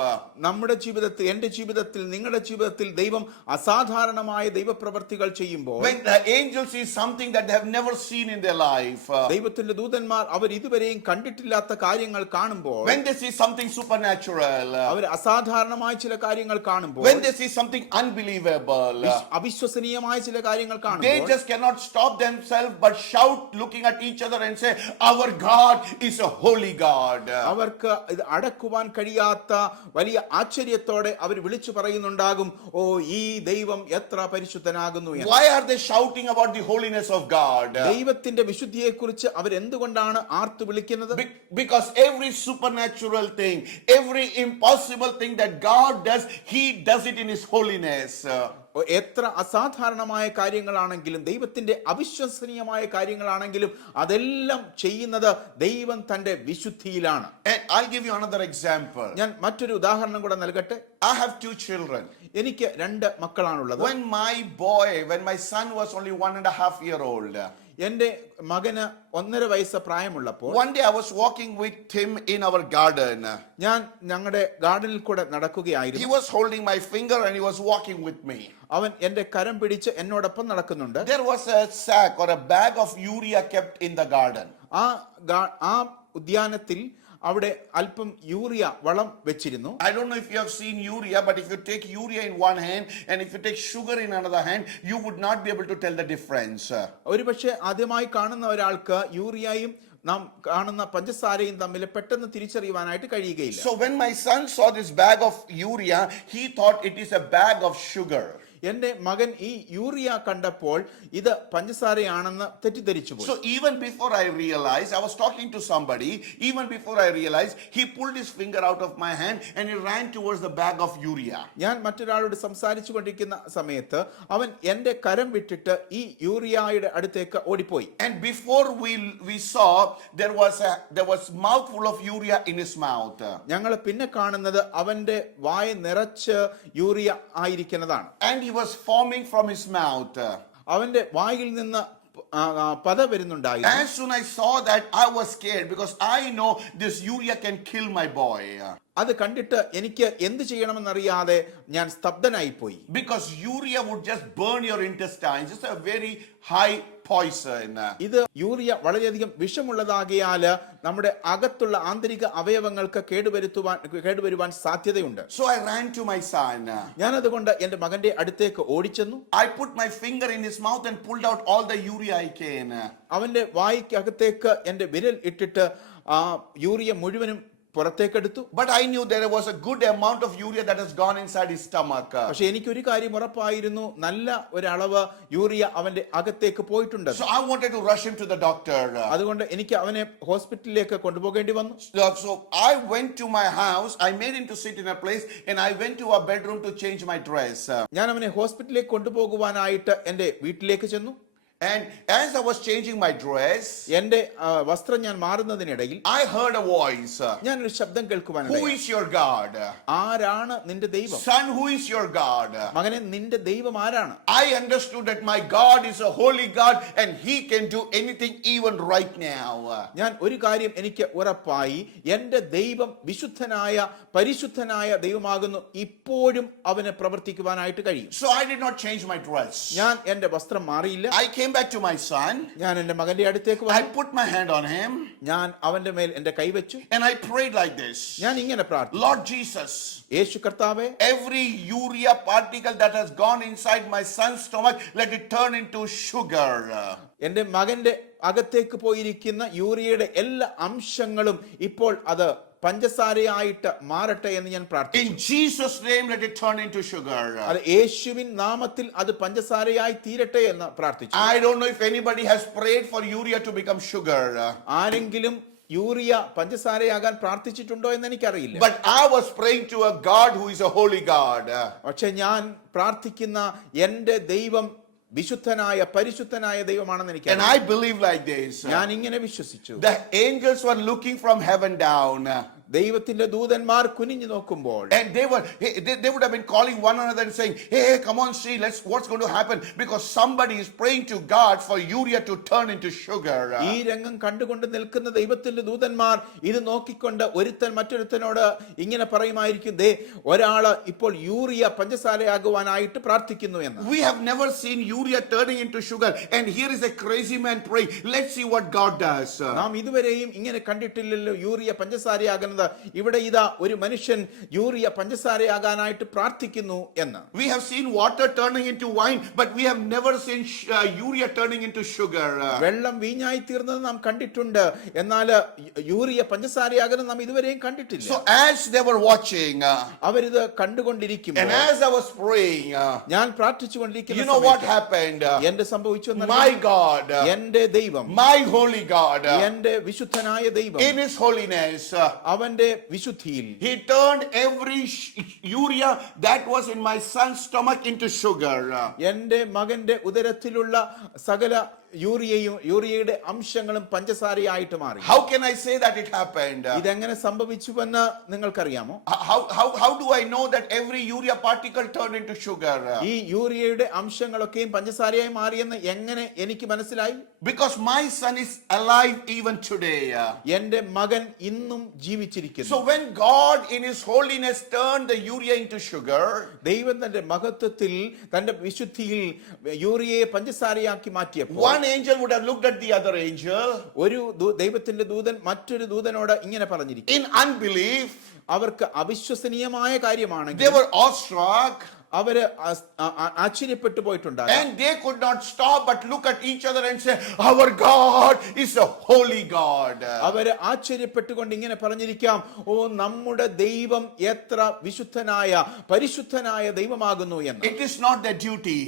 നമ്മുടെ ജീവിതത്തിൽ, എന്റെ ജീവിതത്തിൽ, നിങ്ങളുടെ ജീവിതത്തിൽ ദൈവം അസാധാരണമായ ദൈവപ്രവർത്തികൾ ചെയ്യുമ്പോൾ, when the angels see something that they have never seen in their life, ദൈവത്തിന്റെ ദൂതന്മാർ അവർ ഇതുവരെയും കണ്ടിട്ടില്ലാത്ത കാര്യങ്ങൾ കാണുമ്പോൾ, when they see something supernatural, അവർ അസാധാരണമായ ചില കാര്യങ്ങൾ കാണുമ്പോൾ, when they see something unbelievable, അവിശ്വസനീയമായ ചില കാര്യങ്ങൾ they കാണുമ്പോൾ, just cannot stop themselves but shout looking at each other and say, our God is a holy God. അവർക്ക് ഇത് അടക്കുവാൻ കഴിയാത്ത വലിയ ആശ്ചര്യത്തോടെ അവർ വിളിച്ചു പറയുന്നുണ്ടാകും, ഓ ഈ ദൈവം എത്ര പരിശുദ്ധനാകുന്നു എന്ന്. Why are they shouting about the holiness of God? ദൈവത്തിന്റെ വിശുദ്ധിയെക്കുറിച്ച് അവർ എന്തുകൊണ്ടാണ് ആർത്തു വിളിക്കുന്നത്? Because every supernatural thing, every impossible thing that God does, he does it in his holiness. എത്ര അസാധാരണമായ കാര്യങ്ങളാണെങ്കിലും, ദൈവത്തിന്റെ അവിശ്വസനീയമായ കാര്യങ്ങളാണെങ്കിലും അതെല്ലാം ചെയ്യുന്നത് ദൈവം തന്റെ വിശുദ്ധിയിലാണ്. And I'll give you another example. ഞാൻ മറ്റൊരു ഉദാഹരണം കൂടെ നൽകട്ടെ. I have 2 children. എനിക്ക് 2 മക്കളാണുള്ളത്. When my son was only 1.5 years old, എന്റെ മകന് 1.5 വയസ്സ് പ്രായമുള്ളപ്പോൾ, one day I was walking with him in our garden. ഞാൻ ഞങ്ങളുടെ ഗാർഡനിൽ കൂടെ He നടക്കുകയായിരുന്നു. was holding my finger and he was walking with me. അവൻ എന്റെ കരം പിടിച്ച് എന്നോടൊപ്പം നടക്കുന്നുണ്ട്. There was a sack or a bag of urea kept in the garden. ആ ഉദ്യാനത്തിൽ അവിടെ അല്പം യൂറിയ വളം വെച്ചിരുന്നു. I don't know if you have seen urea, but if you take urea in one hand and if you take sugar in another hand, you would not be able to tell the difference. ഒരുപക്ഷെ ആദ്യമായി കാണുന്ന ഒരാൾക്ക് യൂറിയയും നാം കാണുന്ന പഞ്ചസാരയും തമ്മിൽ പെട്ടെന്ന് തിരിച്ചറിയുവാനായിട്ട് കഴിയുകയില്ല. So when my son saw this bag of urea, he thought it is a bag of sugar. എന്റെ മകൻ ഈ യൂറിയ കണ്ടപ്പോൾ ഇത് പഞ്ചസാരയാണെന്ന് തെറ്റിദ്ധരിച്ചു പോയി. So even before I realized, I was talking to somebody, even before I realized, he pulled his finger out of my hand and he ran towards the bag of urea. ഞാൻ മറ്റൊരാളോട് സംസാരിച്ചു കൊണ്ടിരിക്കുന്ന സമയത്ത് അവൻ എന്റെ കരം വിട്ടിട്ട് ഈ യൂറിയയുടെ അടുത്തേക്ക് ഓടിപ്പോയി. And before we saw, there was mouthful of urea in his mouth. ഞങ്ങൾ പിന്നെ കാണുന്നത് അവന്റെ വായ നിറച്ച് urea ആയിരിക്കുന്നതാണ്. And he was foaming from his mouth. അവന്റെ വായിൽ നിന്ന് പത വരുന്നുണ്ടായിരുന്നു. As soon as I saw that, I was scared because I know this urea can kill my boy. അത് കണ്ടിട്ട് എനിക്ക് എന്ത് ചെയ്യണമെന്നറിയാതെ ഞാൻ സ്തബ്ധനായി പോയി. Because urea would just burn your intestines. It's a very high poison. ഇത് യൂറിയ വളരെയധികം വിഷമുള്ളതാകിയാൽ നമ്മുടെ അകത്തുള്ള ആന്തരിക അവയവങ്ങൾക്ക് കേടുവരുവാൻ സാധ്യതയുണ്ട്. So I ran to my son. ഞാൻ അതുകൊണ്ട് എന്റെ മകന്റെ അടുത്തേക്ക് ഓടിച്ചെന്നു. I put my finger in his mouth and pulled out all the urea I can. അവന്റെ വായ്ക്കകത്തേക്ക് എന്റെ വിരൽ ഇട്ടിട്ട് ആ യൂറിയ മുഴുവനും പുറത്തേക്കെടുത്തു. But I knew there was a good amount of urea that has gone inside his stomach. പക്ഷെ എനിക്കൊരു കാര്യം ഉറപ്പായിരുന്നു, നല്ല ഒരളവ് യൂറിയ അവന്റെ അകത്തേക്ക് പോയിട്ടുണ്ട്. So I wanted to rush him to the doctor. അതുകൊണ്ട് എനിക്ക് അവനെ ഹോസ്പിറ്റലിലേക്ക് കൊണ്ടുപോകേണ്ടി വന്നു. So I went to my house. I made him to sit in a place and I went to our bedroom to change my dress. ഞാൻ അവനെ ഹോസ്പിറ്റലിലേക്ക് കൊണ്ടുപോകുവാനായിട്ട് എന്റെ വീട്ടിലേക്ക് ചെന്നു. And as I was changing my dress, എന്റെ വസ്ത്രം ഞാൻ മാറുന്നതിനിടയിൽ I heard a voice. ഞാനൊരു ശബ്ദം Who കേൾക്കുവാനിടയായി. is your God? ആരാണ് നിന്റെ ദൈവം? Son, who is your God? മകനെ, നിന്റെ ദൈവം ആരാണ്? I understood that my God is a holy God and he can do anything even right now. ഞാൻ ഒരു കാര്യം എനിക്ക് ഉറപ്പായി, എന്റെ ദൈവം വിശുദ്ധനായ പരിശുദ്ധനായ ദൈവമാകുന്നു. ഇപ്പോഴും അവന് പ്രവർത്തിക്കുവാനായിട്ട് കഴിയും. So I did not change my dress. ഞാൻ എന്റെ വസ്ത്രം മാറിയില്ല. I came back to my son. ഞാൻ എന്റെ മകന്റെ അടുത്തേക്ക് I വന്നു. put my hand on him ഞാൻ അവന്റെ മേൽ എന്റെ കൈ വെച്ചു. and I prayed like this. ഞാൻ ഇങ്ങനെ പ്രാർത്ഥിച്ചു, Lord Jesus, യേശു കർത്താവേ, every urea particle that has gone inside my son's stomach, let it turn into sugar. എന്റെ മകന്റെ അകത്തേക്ക് പോയിരിക്കുന്ന യൂറിയയുടെ എല്ലാ അംശങ്ങളും ഇപ്പോൾ അത് പഞ്ചസാരയായിട്ട് മാറട്ടെ എന്ന് ഞാൻ പ്രാർത്ഥിച്ചു. In Jesus' name, let it turn into sugar. അത് യേശുവിൻ നാമത്തിൽ അത് പഞ്ചസാരയായി തീരട്ടെ എന്ന് പ്രാർത്ഥിച്ചു. I don't know if anybody has prayed for urea to become sugar. ആരെങ്കിലും യൂറിയ പഞ്ചസാരയാകാൻ പ്രാർത്ഥിച്ചിട്ടുണ്ടോ എന്ന് എനിക്കറിയില്ല. But I was praying to a God who is a holy God. പക്ഷെ ഞാൻ പ്രാർത്ഥിക്കുന്ന എന്റെ ദൈവം വിശുദ്ധനായ പരിശുദ്ധനായ ദൈവമാണെന്ന് And എനിക്കറിയാം. I believe like this. ഞാൻ ഇങ്ങനെ വിശ്വസിച്ചു. The angels were looking from heaven down. ദൈവത്തിന്റെ ദൂതന്മാർ കുനിഞ്ഞു നോക്കുമ്പോൾ And they would have been calling one another and saying, hey, come on, see, what's going to happen? Because somebody is praying to God for urea to turn into sugar. ഈ രംഗം കണ്ടുകൊണ്ട് നിൽക്കുന്ന ദൈവത്തിന്റെ ദൂതന്മാർ ഇത് നോക്കിക്കൊണ്ട് ഒരുത്തൻ മറ്റൊരുത്തനോട് ഇങ്ങനെ പറയുമായിരിക്കും, ദേ ഒരാള് ഇപ്പോൾ യൂറിയ പഞ്ചസാരയാകുവാനായിട്ട് പ്രാർത്ഥിക്കുന്നു എന്ന്. We have never seen urea turning into sugar, and here is a crazy man praying. Let's see what God does. നാം ഇതുവരെയും ഇങ്ങനെ കണ്ടിട്ടില്ലല്ലോ യൂറിയ പഞ്ചസാരയാകുന്നത്. ഇവിടെ ഇതാ ഒരു മനുഷ്യൻ യൂറിയ പഞ്ചസാരയാകാനായിട്ട് പ്രാർത്ഥിക്കുന്നു എന്ന്. We have seen water turning into wine, but we have never seen urea turning into sugar. വെള്ളം വീഞ്ഞായി തീർന്നത് നാം കണ്ടിട്ടുണ്ട്, എന്നാൽ യൂറിയ പഞ്ചസാരയാകുന്നത് നാം ഇതുവരെയും കണ്ടിട്ടില്ല. So as they were watching, അവരിത് കണ്ടുകൊണ്ടിരിക്കുമ്പോൾ, and as I was praying, ഞാൻ പ്രാർത്ഥിച്ചുകൊണ്ടിരിക്കുന്ന you know what happened? എന്റെ സംഭവിച്ചു, My God, എന്റെ ദൈവം, my holy God, എന്റെ വിശുദ്ധനായ ദൈവം in his holiness, അവന്റെ വിശുദ്ധിയിൽ he turned every urea that was in my son's stomach into sugar. എന്റെ മകന്റെ ഉദരത്തിലുള്ള സകല യൂറിയയുടെ അംശങ്ങളും പഞ്ചസാരയായിട്ട് മാറി. How can I say that it happened? ഇതെങ്ങനെ സംഭവിച്ചുവെന്ന് നിങ്ങൾക്കറിയാമോ? How do I know that every urea particle turned into sugar? ഈ യൂറിയയുടെ അംശങ്ങളൊക്കെയും പഞ്ചസാരയായി മാറിയെന്ന് എങ്ങനെ എനിക്ക് മനസ്സിലായി? Because my son is alive even today. എന്റെ മകൻ ഇന്നും ജീവിച്ചിരിക്കുന്നു. So when God in his holiness turned the urea into sugar, ദൈവം തന്റെ മഹത്വത്തിൽ തന്റെ വിശുദ്ധിയിൽ യൂറിയയെ പഞ്ചസാരയാക്കി മാറ്റിയപ്പോൾ, one angel would have looked at the other angel. ഒരു ദൈവത്തിന്റെ ദൂതൻ മറ്റൊരു ദൂതനോട് ഇങ്ങനെ പറഞ്ഞിരിക്കും. In unbelief, അവർക്ക് അവിശ്വസനീയമായ കാര്യമാണ്. they were awestruck. അവര് ആശ്ചര്യപ്പെട്ടു പോയിട്ടുണ്ടായിരുന്നു. And they could not stop but look at each other and say, our God is a holy God. അവര് ആശ്ചര്യപ്പെട്ടുകൊണ്ട് ഇങ്ങനെ പറഞ്ഞിരിക്കാം, ഓ നമ്മുടെ ദൈവം എത്ര വിശുദ്ധനായ പരിശുദ്ധനായ ദൈവമാകുന്നു എന്ന്. It is not their duty.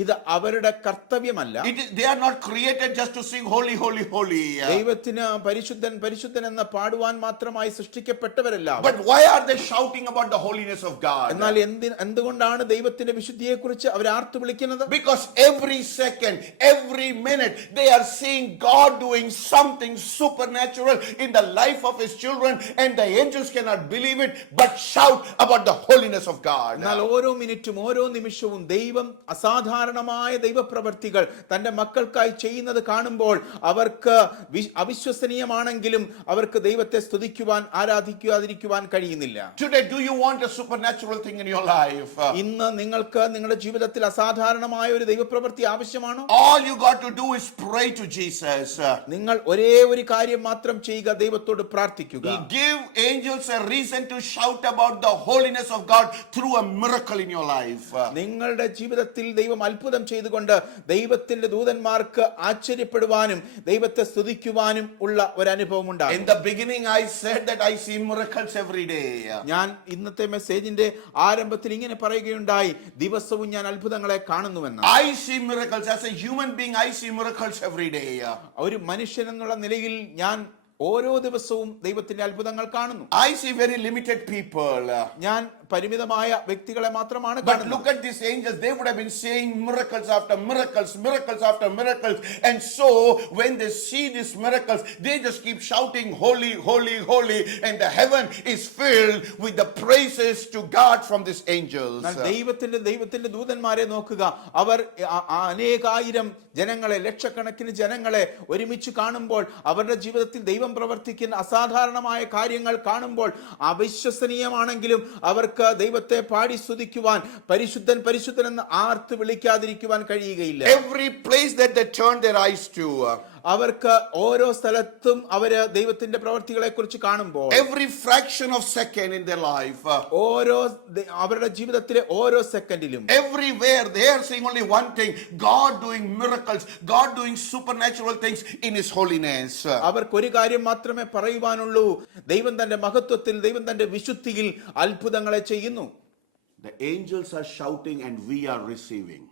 ഇത് അവരുടെ കർത്തവ്യമല്ല. They are not created just to sing holy, holy, holy. ദൈവത്തിന് പരിശുദ്ധൻ പരിശുദ്ധൻ എന്ന് പാടുവാൻ മാത്രമായി സൃഷ്ടിക്കപ്പെട്ടവരല്ല. But why are they shouting about the holiness of God? എന്നാൽ എന്തുകൊണ്ടാണ് ദൈവത്തിന്റെ വിശുദ്ധിയെ കുറിച്ച് അവർ ആർത്തു വിളിക്കുന്നത്? Because every second, every minute they are seeing God doing something supernatural in the life of his children, and the angels cannot believe it but shout about the holiness of God. എന്നാൽ ഓരോ മിനിറ്റും ഓരോ നിമിഷവും ദൈവം അസാധാരണമായ ദൈവപ്രവർത്തികൾ തന്റെ മക്കൾക്കായി ചെയ്യുന്നത് കാണുമ്പോൾ അവർക്ക് അവിശ്വസനീയമാണെങ്കിലും അവർക്ക് ദൈവത്തെ സ്തുതിക്കുവാൻ ആരാധിക്കാതിരിക്കുവാൻ കഴിയുന്നില്ല. Today, do you want a supernatural thing in your life? ഇന്ന് നിങ്ങൾക്ക് നിങ്ങളുടെ ജീവിതത്തിൽ അസാധാരണമായ ഒരു ദൈവപ്രവൃത്തി ആവശ്യമാണോ? All you got to do is pray to Jesus. നിങ്ങൾ ഒരേ ഒരു കാര്യം മാത്രം ചെയ്യുക, ദൈവത്തോട് പ്രാർത്ഥിക്കുക. Give angels a reason to shout about the holiness of God through a miracle in your life. നിങ്ങളുടെ ജീവിതത്തിൽ ദൈവം അത്ഭുതം ചെയ്തുകൊണ്ട് ദൈവത്തിന്റെ ദൂതന്മാർക്ക് ആശ്ചര്യപ്പെടുവാനും ദൈവത്തെ സ്തുതിക്കുവാനും ഉള്ള ഒരു അനുഭവം ഉണ്ടാകും. In the beginning I said that I see miracles every day. ഞാൻ ഇന്നത്തെ മെസ്സേജിന്റെ ആരംഭത്തിൽ ഇങ്ങനെ പറയുകയുണ്ടായി, ദിവസവും ഞാൻ അത്ഭുതങ്ങളെ കാണുന്നുവെന്ന്. I see miracles as a human being. I see miracles every day. ഒരു മനുഷ്യൻ എന്നുള്ള നിലയിൽ ഞാൻ ഓരോ ദിവസവും ദൈവത്തിന്റെ അത്ഭുതങ്ങൾ കാണുന്നു. I see very limited people. ഞാൻ പരിമിതമായ വ്യക്തികളെ മാത്രമാണ് But look at these angels. They would have been saying miracles after miracles, miracles after miracles. And so when they see these miracles, they just keep shouting, holy, holy, holy. And the heaven is filled with the praises to God from these angels. ദൈവത്തിന്റെ ദൂതന്മാരെ നോക്കുക. അവർ അനേകായിരം ജനങ്ങളെ, ലക്ഷക്കണക്കിന് ജനങ്ങളെ ഒരുമിച്ച് കാണുമ്പോൾ, അവരുടെ ജീവിതത്തിൽ ദൈവം പ്രവർത്തിക്കുന്ന അസാധാരണമായ കാര്യങ്ങൾ കാണുമ്പോൾ അവിശ്വസനീയമാണെങ്കിലും അവർക്ക് ദൈവത്തെ പാടി സ്തുതിക്കുവാൻ, പരിശുദ്ധൻ പരിശുദ്ധൻ എന്ന് ആർത്ത് വിളിക്കാതിരിക്കുവാൻ കഴിയുകയില്ല. Every place that they turn their eyes to, അവർക്ക് ഓരോ സ്ഥലത്തും അവര് ദൈവത്തിന്റെ പ്രവർത്തികളെ കുറിച്ച് കാണുമ്പോൾ, every fraction of second in their life, ഓരോ അവരുടെ ജീവിതത്തിലെ ഓരോ സെക്കൻഡിലും, everywhere they are saying only one thing: God doing miracles, God doing supernatural things in his holiness. അവർക്ക് ഒരു കാര്യം മാത്രമേ പറയുവാനുള്ളൂ, ദൈവം തന്റെ മഹത്വത്തിൽ, ദൈവം തന്റെ വിശുദ്ധിയിൽ അത്ഭുതങ്ങളെ ചെയ്യുന്നു. The angels are shouting and we are receiving.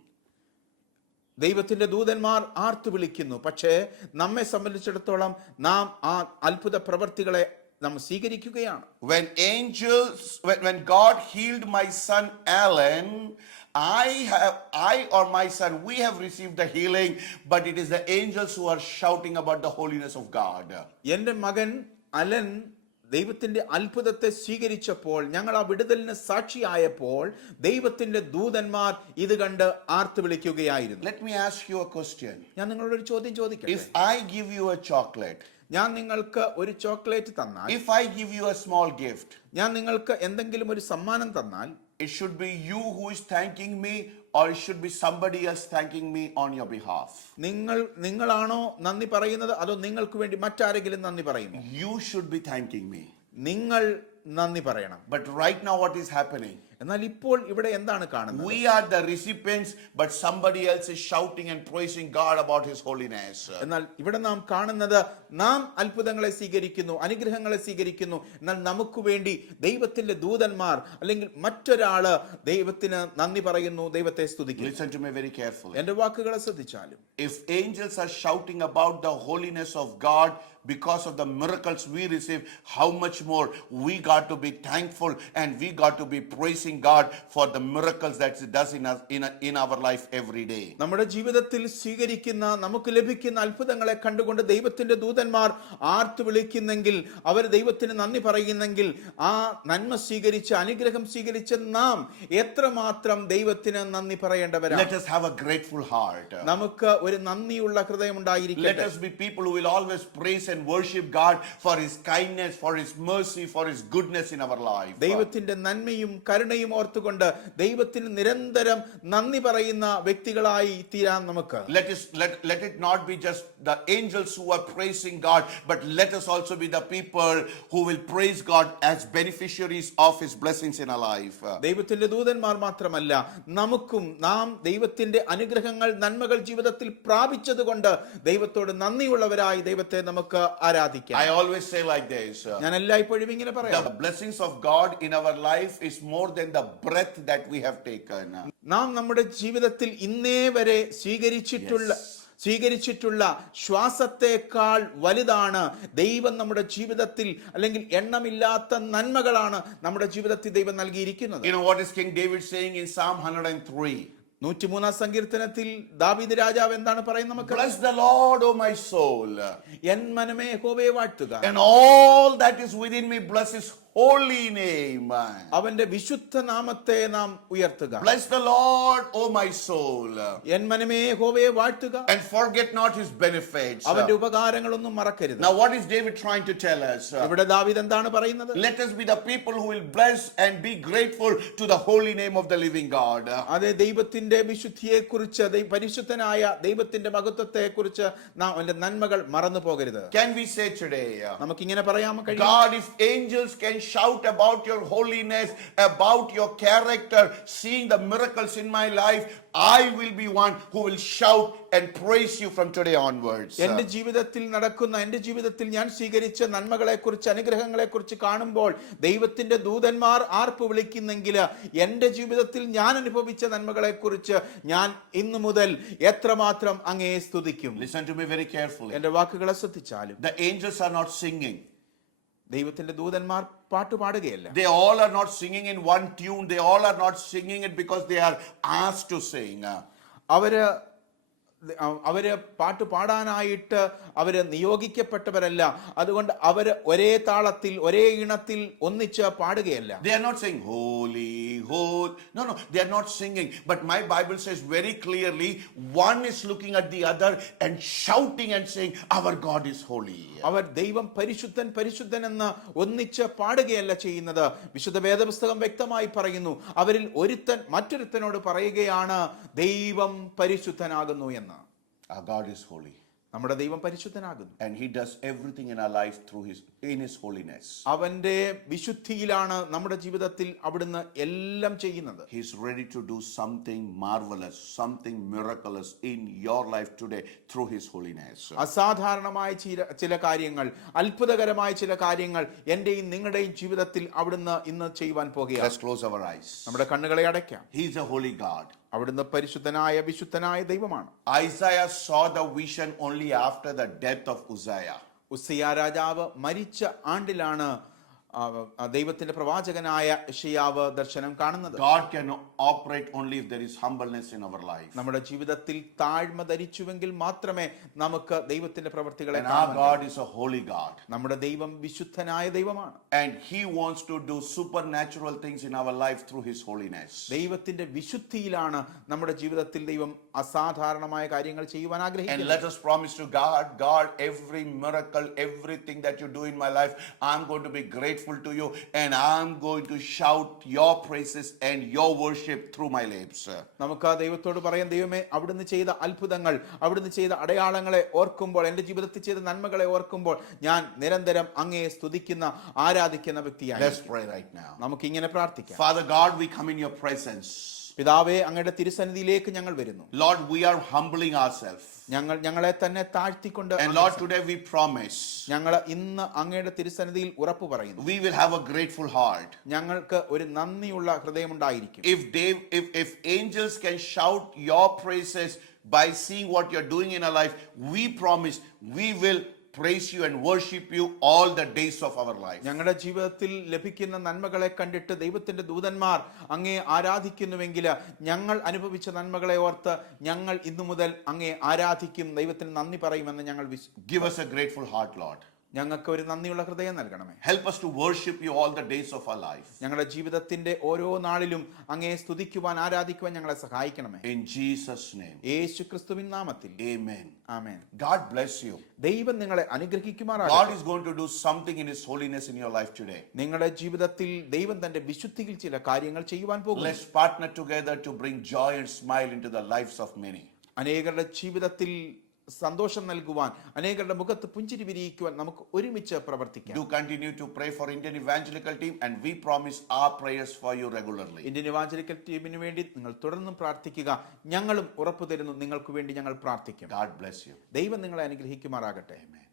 ദൈവത്തിന്റെ ദൂതന്മാർ ആർത്തു വിളിക്കുന്നു, പക്ഷേ നമ്മെ സംബന്ധിച്ചിടത്തോളം നാം ആ അത്ഭുത പ്രവർത്തികളെ നാം സ്വീകരിക്കുകയാണ്. When God healed my son Alan, I or my son, we have received the healing, but it is the angels who are shouting about the holiness of God. എന്റെ മകൻ അലൻ ദൈവത്തിന്റെ അത്ഭുതത്തെ സ്വീകരിച്ചപ്പോൾ, ഞങ്ങൾ ആ വിടുതലിന് സാക്ഷിയായപ്പോൾ ദൈവത്തിന്റെ ദൂതന്മാർ ഇത് കണ്ട് ആർത്തു വിളിക്കുകയായിരുന്നു. Let me ask you a question. ഞാൻ നിങ്ങളോട് ഒരു ചോദ്യം ചോദിക്കട്ടെ. If I give you a chocolate, ഞാൻ നിങ്ങൾക്ക് ഒരു ചോക്ലേറ്റ് തന്നാൽ, if I give you a small gift, ഞാൻ നിങ്ങൾക്ക് എന്തെങ്കിലും ഒരു സമ്മാനം തന്നാൽ, it should be you who is thanking me or it should be somebody else thanking me on your behalf? നിങ്ങളാണോ നന്ദി പറയുന്നത്, അതോ നിങ്ങൾക്ക് വേണ്ടി മറ്റാരെങ്കിലും നന്ദി പറയുമോ? You should be thanking me. നിങ്ങൾ നന്ദി പറയണം. But right now what is happening? എന്നാൽ ഇപ്പോൾ ഇവിടെ എന്താണ് കാണുന്നത്? We are the recipients, but somebody else is shouting and praising God about His holiness. എന്നാൽ ഇവിടെ നാം കാണുന്നത്, നാം അത്ഭുതങ്ങളെ സ്വീകരിക്കുന്നു, അനുഗ്രഹങ്ങളെ സ്വീകരിക്കുന്നു, എന്നാൽ നമുക്ക് വേണ്ടി ദൈവത്തിന്റെ ദൂതന്മാർ അല്ലെങ്കിൽ മറ്റൊരാള് ദൈവത്തിന് നന്ദി പറയുന്നു, ദൈവത്തെ സ്തുതിക്കുന്നു. Listen to me very carefully. എന്റെ വാക്കുകളെ ശ്രദ്ധിച്ചാലും, If angels are shouting about the holiness of God because of the miracles we receive, how much more we got to be thankful and we got to be praising God for the miracles that He does in our life every day. നമ്മുടെ ജീവിതത്തിൽ സ്വീകരിക്കുന്ന, നമുക്ക് ലഭിക്കുന്ന അത്ഭുതങ്ങളെ കണ്ടുകൊണ്ട് ദൈവത്തിന്റെ ദൂതന്മാർ ആർത്തു വിളിക്കുന്നെങ്കിൽ, അവർ ദൈവത്തിന് നന്ദി പറയുന്നെങ്കിൽ, ആ നന്മ സ്വീകരിച്ച്, അനുഗ്രഹം സ്വീകരിച്ച നാം എത്രമാത്രം ദൈവത്തിന് നന്ദി പറയേണ്ടവരാണ്. Let us have a grateful heart. നമുക്ക് ഒരു നന്ദിയുള്ള ഹൃദയം Let ഉണ്ടായിരിക്കട്ടെ. us be people who will always praise and worship God for His kindness, for His mercy, for His goodness in our life. ദൈവത്തിന്റെ നന്മയും കരുണയും ഓർത്തുകൊണ്ട് ദൈവത്തിന് നിരന്തരം നന്ദി പറയുന്ന വ്യക്തികളായി തീരാൻ നമുക്ക്. Let it not be just the angels who are praising God, but let us also be the people who will praise God as beneficiaries of His blessings in our life. ദൈവത്തിന്റെ ദൂതന്മാർ മാത്രമല്ല, നമുക്കും നാം ദൈവത്തിന്റെ അനുഗ്രഹങ്ങൾ, നന്മകൾ ജീവിതത്തിൽ പ്രാപിച്ചതുകൊണ്ട് ദൈവത്തോട് നന്ദിയുള്ളവരായി ദൈവത്തെ നമുക്ക് ആരാധിക്കാം. I always say like this. ഞാൻ എല്ലായ്പ്പോഴും ഇങ്ങനെ പറയാം, The blessings of God in our life is more than the breath that we have taken. നാം നമ്മുടെ ജീവിതത്തിൽ ഇന്നേ വരെ സ്വീകരിച്ചിട്ടുള്ള ശ്വാസത്തെക്കാൾ വലുതാണ് ദൈവം നമ്മുടെ ജീവിതത്തിൽ, അല്ലെങ്കിൽ എണ്ണമില്ലാത്ത നന്മകളാണ് നമ്മുടെ ജീവിതത്തിൽ ദൈവം നൽകിയിരിക്കുന്നത്. You know what is King David saying in Psalm 103? 103 സങ്കീർത്തനത്തിൽ ദാവീദ് രാജാവ് എന്താണ് പറയുന്നത് നമുക്ക്? Bless the Lord, O my soul, N മനമേ യഹോവയെ വാഴ്ത്തുക, and all that is within me bless His holy name. അവന്റെ വിശുദ്ധ നാമത്തെ നാം ഉയർത്തുക. Bless the Lord, O my soul, N മനമേ യഹോവയെ വാഴ്ത്തുക, and forget not His benefits. അവന്റെ ഉപകാരങ്ങളൊന്നും മറക്കരുത്. Now what is David trying to tell us? ഇവിടെ ദാവീദ് എന്താണ് പറയുന്നത്? Let us be the people who will bless and be grateful to the holy name of the living God. അതെ, ദൈവത്തിന്റെ വിശുദ്ധിയെ കുറിച്ച്, പരിശുദ്ധനായ ദൈവത്തിന്റെ മഹത്വത്തെ കുറിച്ച് നാം അവന്റെ നന്മകൾ മറന്നു പോകരുത്. Can we say today, നമുക്കിങ്ങനെ പറയാൻ കഴിയും, God, if angels can shout about your holiness, about your character, seeing the miracles in my life, I will be one who will shout and praise you from today onwards. എന്റെ ജീവിതത്തിൽ നടക്കുന്ന, എന്റെ ജീവിതത്തിൽ ഞാൻ സ്വീകരിച്ച നന്മകളെ കുറിച്ച്, അനുഗ്രഹങ്ങളെ കുറിച്ച് കാണുമ്പോൾ ദൈവത്തിന്റെ ദൂതന്മാർ ആർപ്പ് വിളിക്കുന്നെങ്കിൽ, എന്റെ ജീവിതത്തിൽ ഞാൻ അനുഭവിച്ച നന്മകളെ കുറിച്ച് ഞാൻ ഇന്നു മുതൽ എത്രമാത്രം അങ്ങയെ സ്തുതിക്കും. Listen to me very carefully. എന്റെ വാക്കുകളെ ശ്രദ്ധിച്ചാലും, The angels are not singing. ദൈവത്തിന്റെ ദൂതന്മാർ പാട്ട് പാടുകയല്ല. They all are not singing in one tune. They all are not singing it because they are asked to sing. അവര് പാട്ട് പാടാനായിട്ട് അവര് നിയോഗിക്കപ്പെട്ടവരല്ല. അതുകൊണ്ട് അവര് ഒരേ താളത്തിൽ, ഒരേ ഇണത്തിൽ ഒന്നിച്ച് പാടുകയല്ല. They are not saying holy, holy. No, they are not singing. But my Bible says very clearly, one is looking at the other and shouting and saying, our God is holy. അവർ ദൈവം പരിശുദ്ധൻ, പരിശുദ്ധൻ എന്ന് ഒന്നിച്ച് പാടുകയല്ല ചെയ്യുന്നത്. വിശുദ്ധ വേദപുസ്തകം വ്യക്തമായി പറയുന്നു, അവരിൽ ഒരുത്തൻ മറ്റൊരുത്തനോട് പറയുകയാണ്, ദൈവം പരിശുദ്ധനാകുന്നു എന്ന്. Our God is holy. നമ്മുടെ ദൈവം പരിശുദ്ധനാകുന്നു. And He does everything in our life in His holiness. അവന്റെ വിശുദ്ധിയിലാണ് നമ്മുടെ ജീവിതത്തിൽ അവിടുന്ന് എല്ലാം ചെയ്യുന്നത്. He is ready to do something marvelous, something miraculous in your life today through His holiness. അസാധാരണമായ ചില കാര്യങ്ങൾ, അത്ഭുതകരമായ ചില കാര്യങ്ങൾ എന്റെയും നിങ്ങളുടെയും ജീവിതത്തിൽ അവിടുന്ന് ഇന്ന് ചെയ്യുവാൻ പോകുകയാണ്. Let's close our eyes. നമ്മുടെ കണ്ണുകളെ അടയ്ക്കാം. He is a holy God. അവിടുന്ന് പരിശുദ്ധനായ, വിശുദ്ധനായ ദൈവമാണ്. Isaiah saw the vision only after the death of Uzziah. ഉസ്സിയ രാജാവ് മരിച്ച ആണ്ടിലാണ് ദൈവത്തിന്റെ പ്രവാചകനായ യെശയ്യാവ് ദർശനം കാണുന്നത്. God can operate only if there is humbleness in our life. നമ്മുടെ ജീവിതത്തിൽ താഴ്മ ധരിച്ചുവെങ്കിൽ മാത്രമേ നമുക്ക് ദൈവത്തിന്റെ പ്രവൃത്തികളെ And our God is a holy God. നമ്മുടെ ദൈവം വിശുദ്ധനായ ദൈവമാണ്. And He wants to do supernatural things in our life through His holiness. ദൈവത്തിന്റെ വിശുദ്ധിയിലാണ് നമ്മുടെ ജീവിതത്തിൽ ദൈവം അസാധാരണമായ കാര്യങ്ങൾ ചെയ്യുവാൻ And ആഗ്രഹിക്കുന്നത്. let us promise to God, God, every miracle, everything that you do in my life, I'm going to be grateful to you, and I'm going to shout your praises and your worship through my lips. നമുക്ക് ദൈവത്തോട് പറയാം, ദൈവമേ, അവിടുന്ന് ചെയ്ത അത്ഭുതങ്ങൾ, അവിടുന്ന് ചെയ്ത അടയാളങ്ങളെ ഓർക്കുമ്പോൾ, എൻ്റെ ജീവിതത്തിൽ ചെയ്ത നന്മകളെ ഓർക്കുമ്പോൾ ഞാൻ നിരന്തരം അങ്ങയെ സ്തുതിക്കുന്ന ആരാധിക്കുന്ന വ്യക്തിയാണ്. Let's pray right now. നമുക്ക് ഇങ്ങനെ പ്രാർത്ഥിക്കാം. Father God, we come in your presence. പിതാവേ, അങ്ങയുടെ തിരുസന്നിധിയിലേക്ക് ഞങ്ങൾ വരുന്നു. Lord, we are humbling ourselves. ഞങ്ങളെ തന്നെ താഴ്ത്തിക്കൊണ്ട്, And Lord, today we promise ഞങ്ങൾ ഇന്ന് അങ്ങയുടെ തിരുസന്നിധിയിൽ ഉറപ്പ് പറയുന്നു, we will have a grateful heart. ഞങ്ങൾക്ക് ഒരു നന്ദിയുള്ള ഹൃദയമുണ്ടായിരിക്കും. If angels can shout your praises by seeing what you're doing in our life, we promise we will praise you and worship you all the days of our life. ഞങ്ങളുടെ ജീവിതത്തിൽ ലഭിക്കുന്ന നന്മകളെ കണ്ടിട്ട് ദൈവത്തിന്റെ ദൂതന്മാർ അങ്ങേ ആരാധിക്കുന്നുവെങ്കിൽ ഞങ്ങൾ അനുഭവിച്ച നന്മകളെ ഓർത്ത് ഞങ്ങൾ ഇന്നു മുതൽ അങ്ങേ ആരാധിക്കും, ദൈവത്തിന് നന്ദി പറയുമെന്ന് ഞങ്ങൾ Give us a grateful heart, Lord. ഞങ്ങൾക്ക് ഒരു നന്ദിയുള്ള ഹൃദയം നൽകണമേ. Help us to worship you all the days of our life. ഞങ്ങളുടെ ജീവിതത്തിന്റെ ഓരോ നാളിലും അങ്ങയെ സ്തുതിക്കുവാൻ, ആരാധിക്കുവാൻ ഞങ്ങളെ സഹായിക്കണമേ. In Jesus' name. യേശുക്രിസ്തുവിൻ നാമത്തിൽ. Amen. Amen. God bless you. ദൈവം നിങ്ങളെ God അനുഗ്രഹിക്കുമാറാകട്ടെ. is going to do something in His holiness in your life today. നിങ്ങളുടെ ജീവിതത്തിൽ ദൈവം തന്റെ വിശുദ്ധിയിൽ ചില കാര്യങ്ങൾ ചെയ്യുവാൻ പോകുന്നു. Let's partner together to bring joy and smile into the lives of many. അനേകരുടെ ജീവിതത്തിൽ സന്തോഷം നൽകുവാൻ, അനേകരുടെ മുഖത്ത് പുഞ്ചിരി വിരിയിക്കുവാൻ നമുക്ക് ഒരുമിച്ച് പ്രവർത്തിക്കാം. Do continue to pray for Indian Evangelical Team, and we promise our prayers for you regularly. Indian evangelical ടീമിന് വേണ്ടി നിങ്ങൾ തുടർന്നും പ്രാർത്ഥിക്കുക. ഞങ്ങളും ഉറപ്പു തരുന്നു, നിങ്ങൾക്ക് വേണ്ടി ഞങ്ങൾ പ്രാർത്ഥിക്കും. God bless you. ദൈവം നിങ്ങളെ അനുഗ്രഹിക്കുമാറാകട്ടെ. Amen.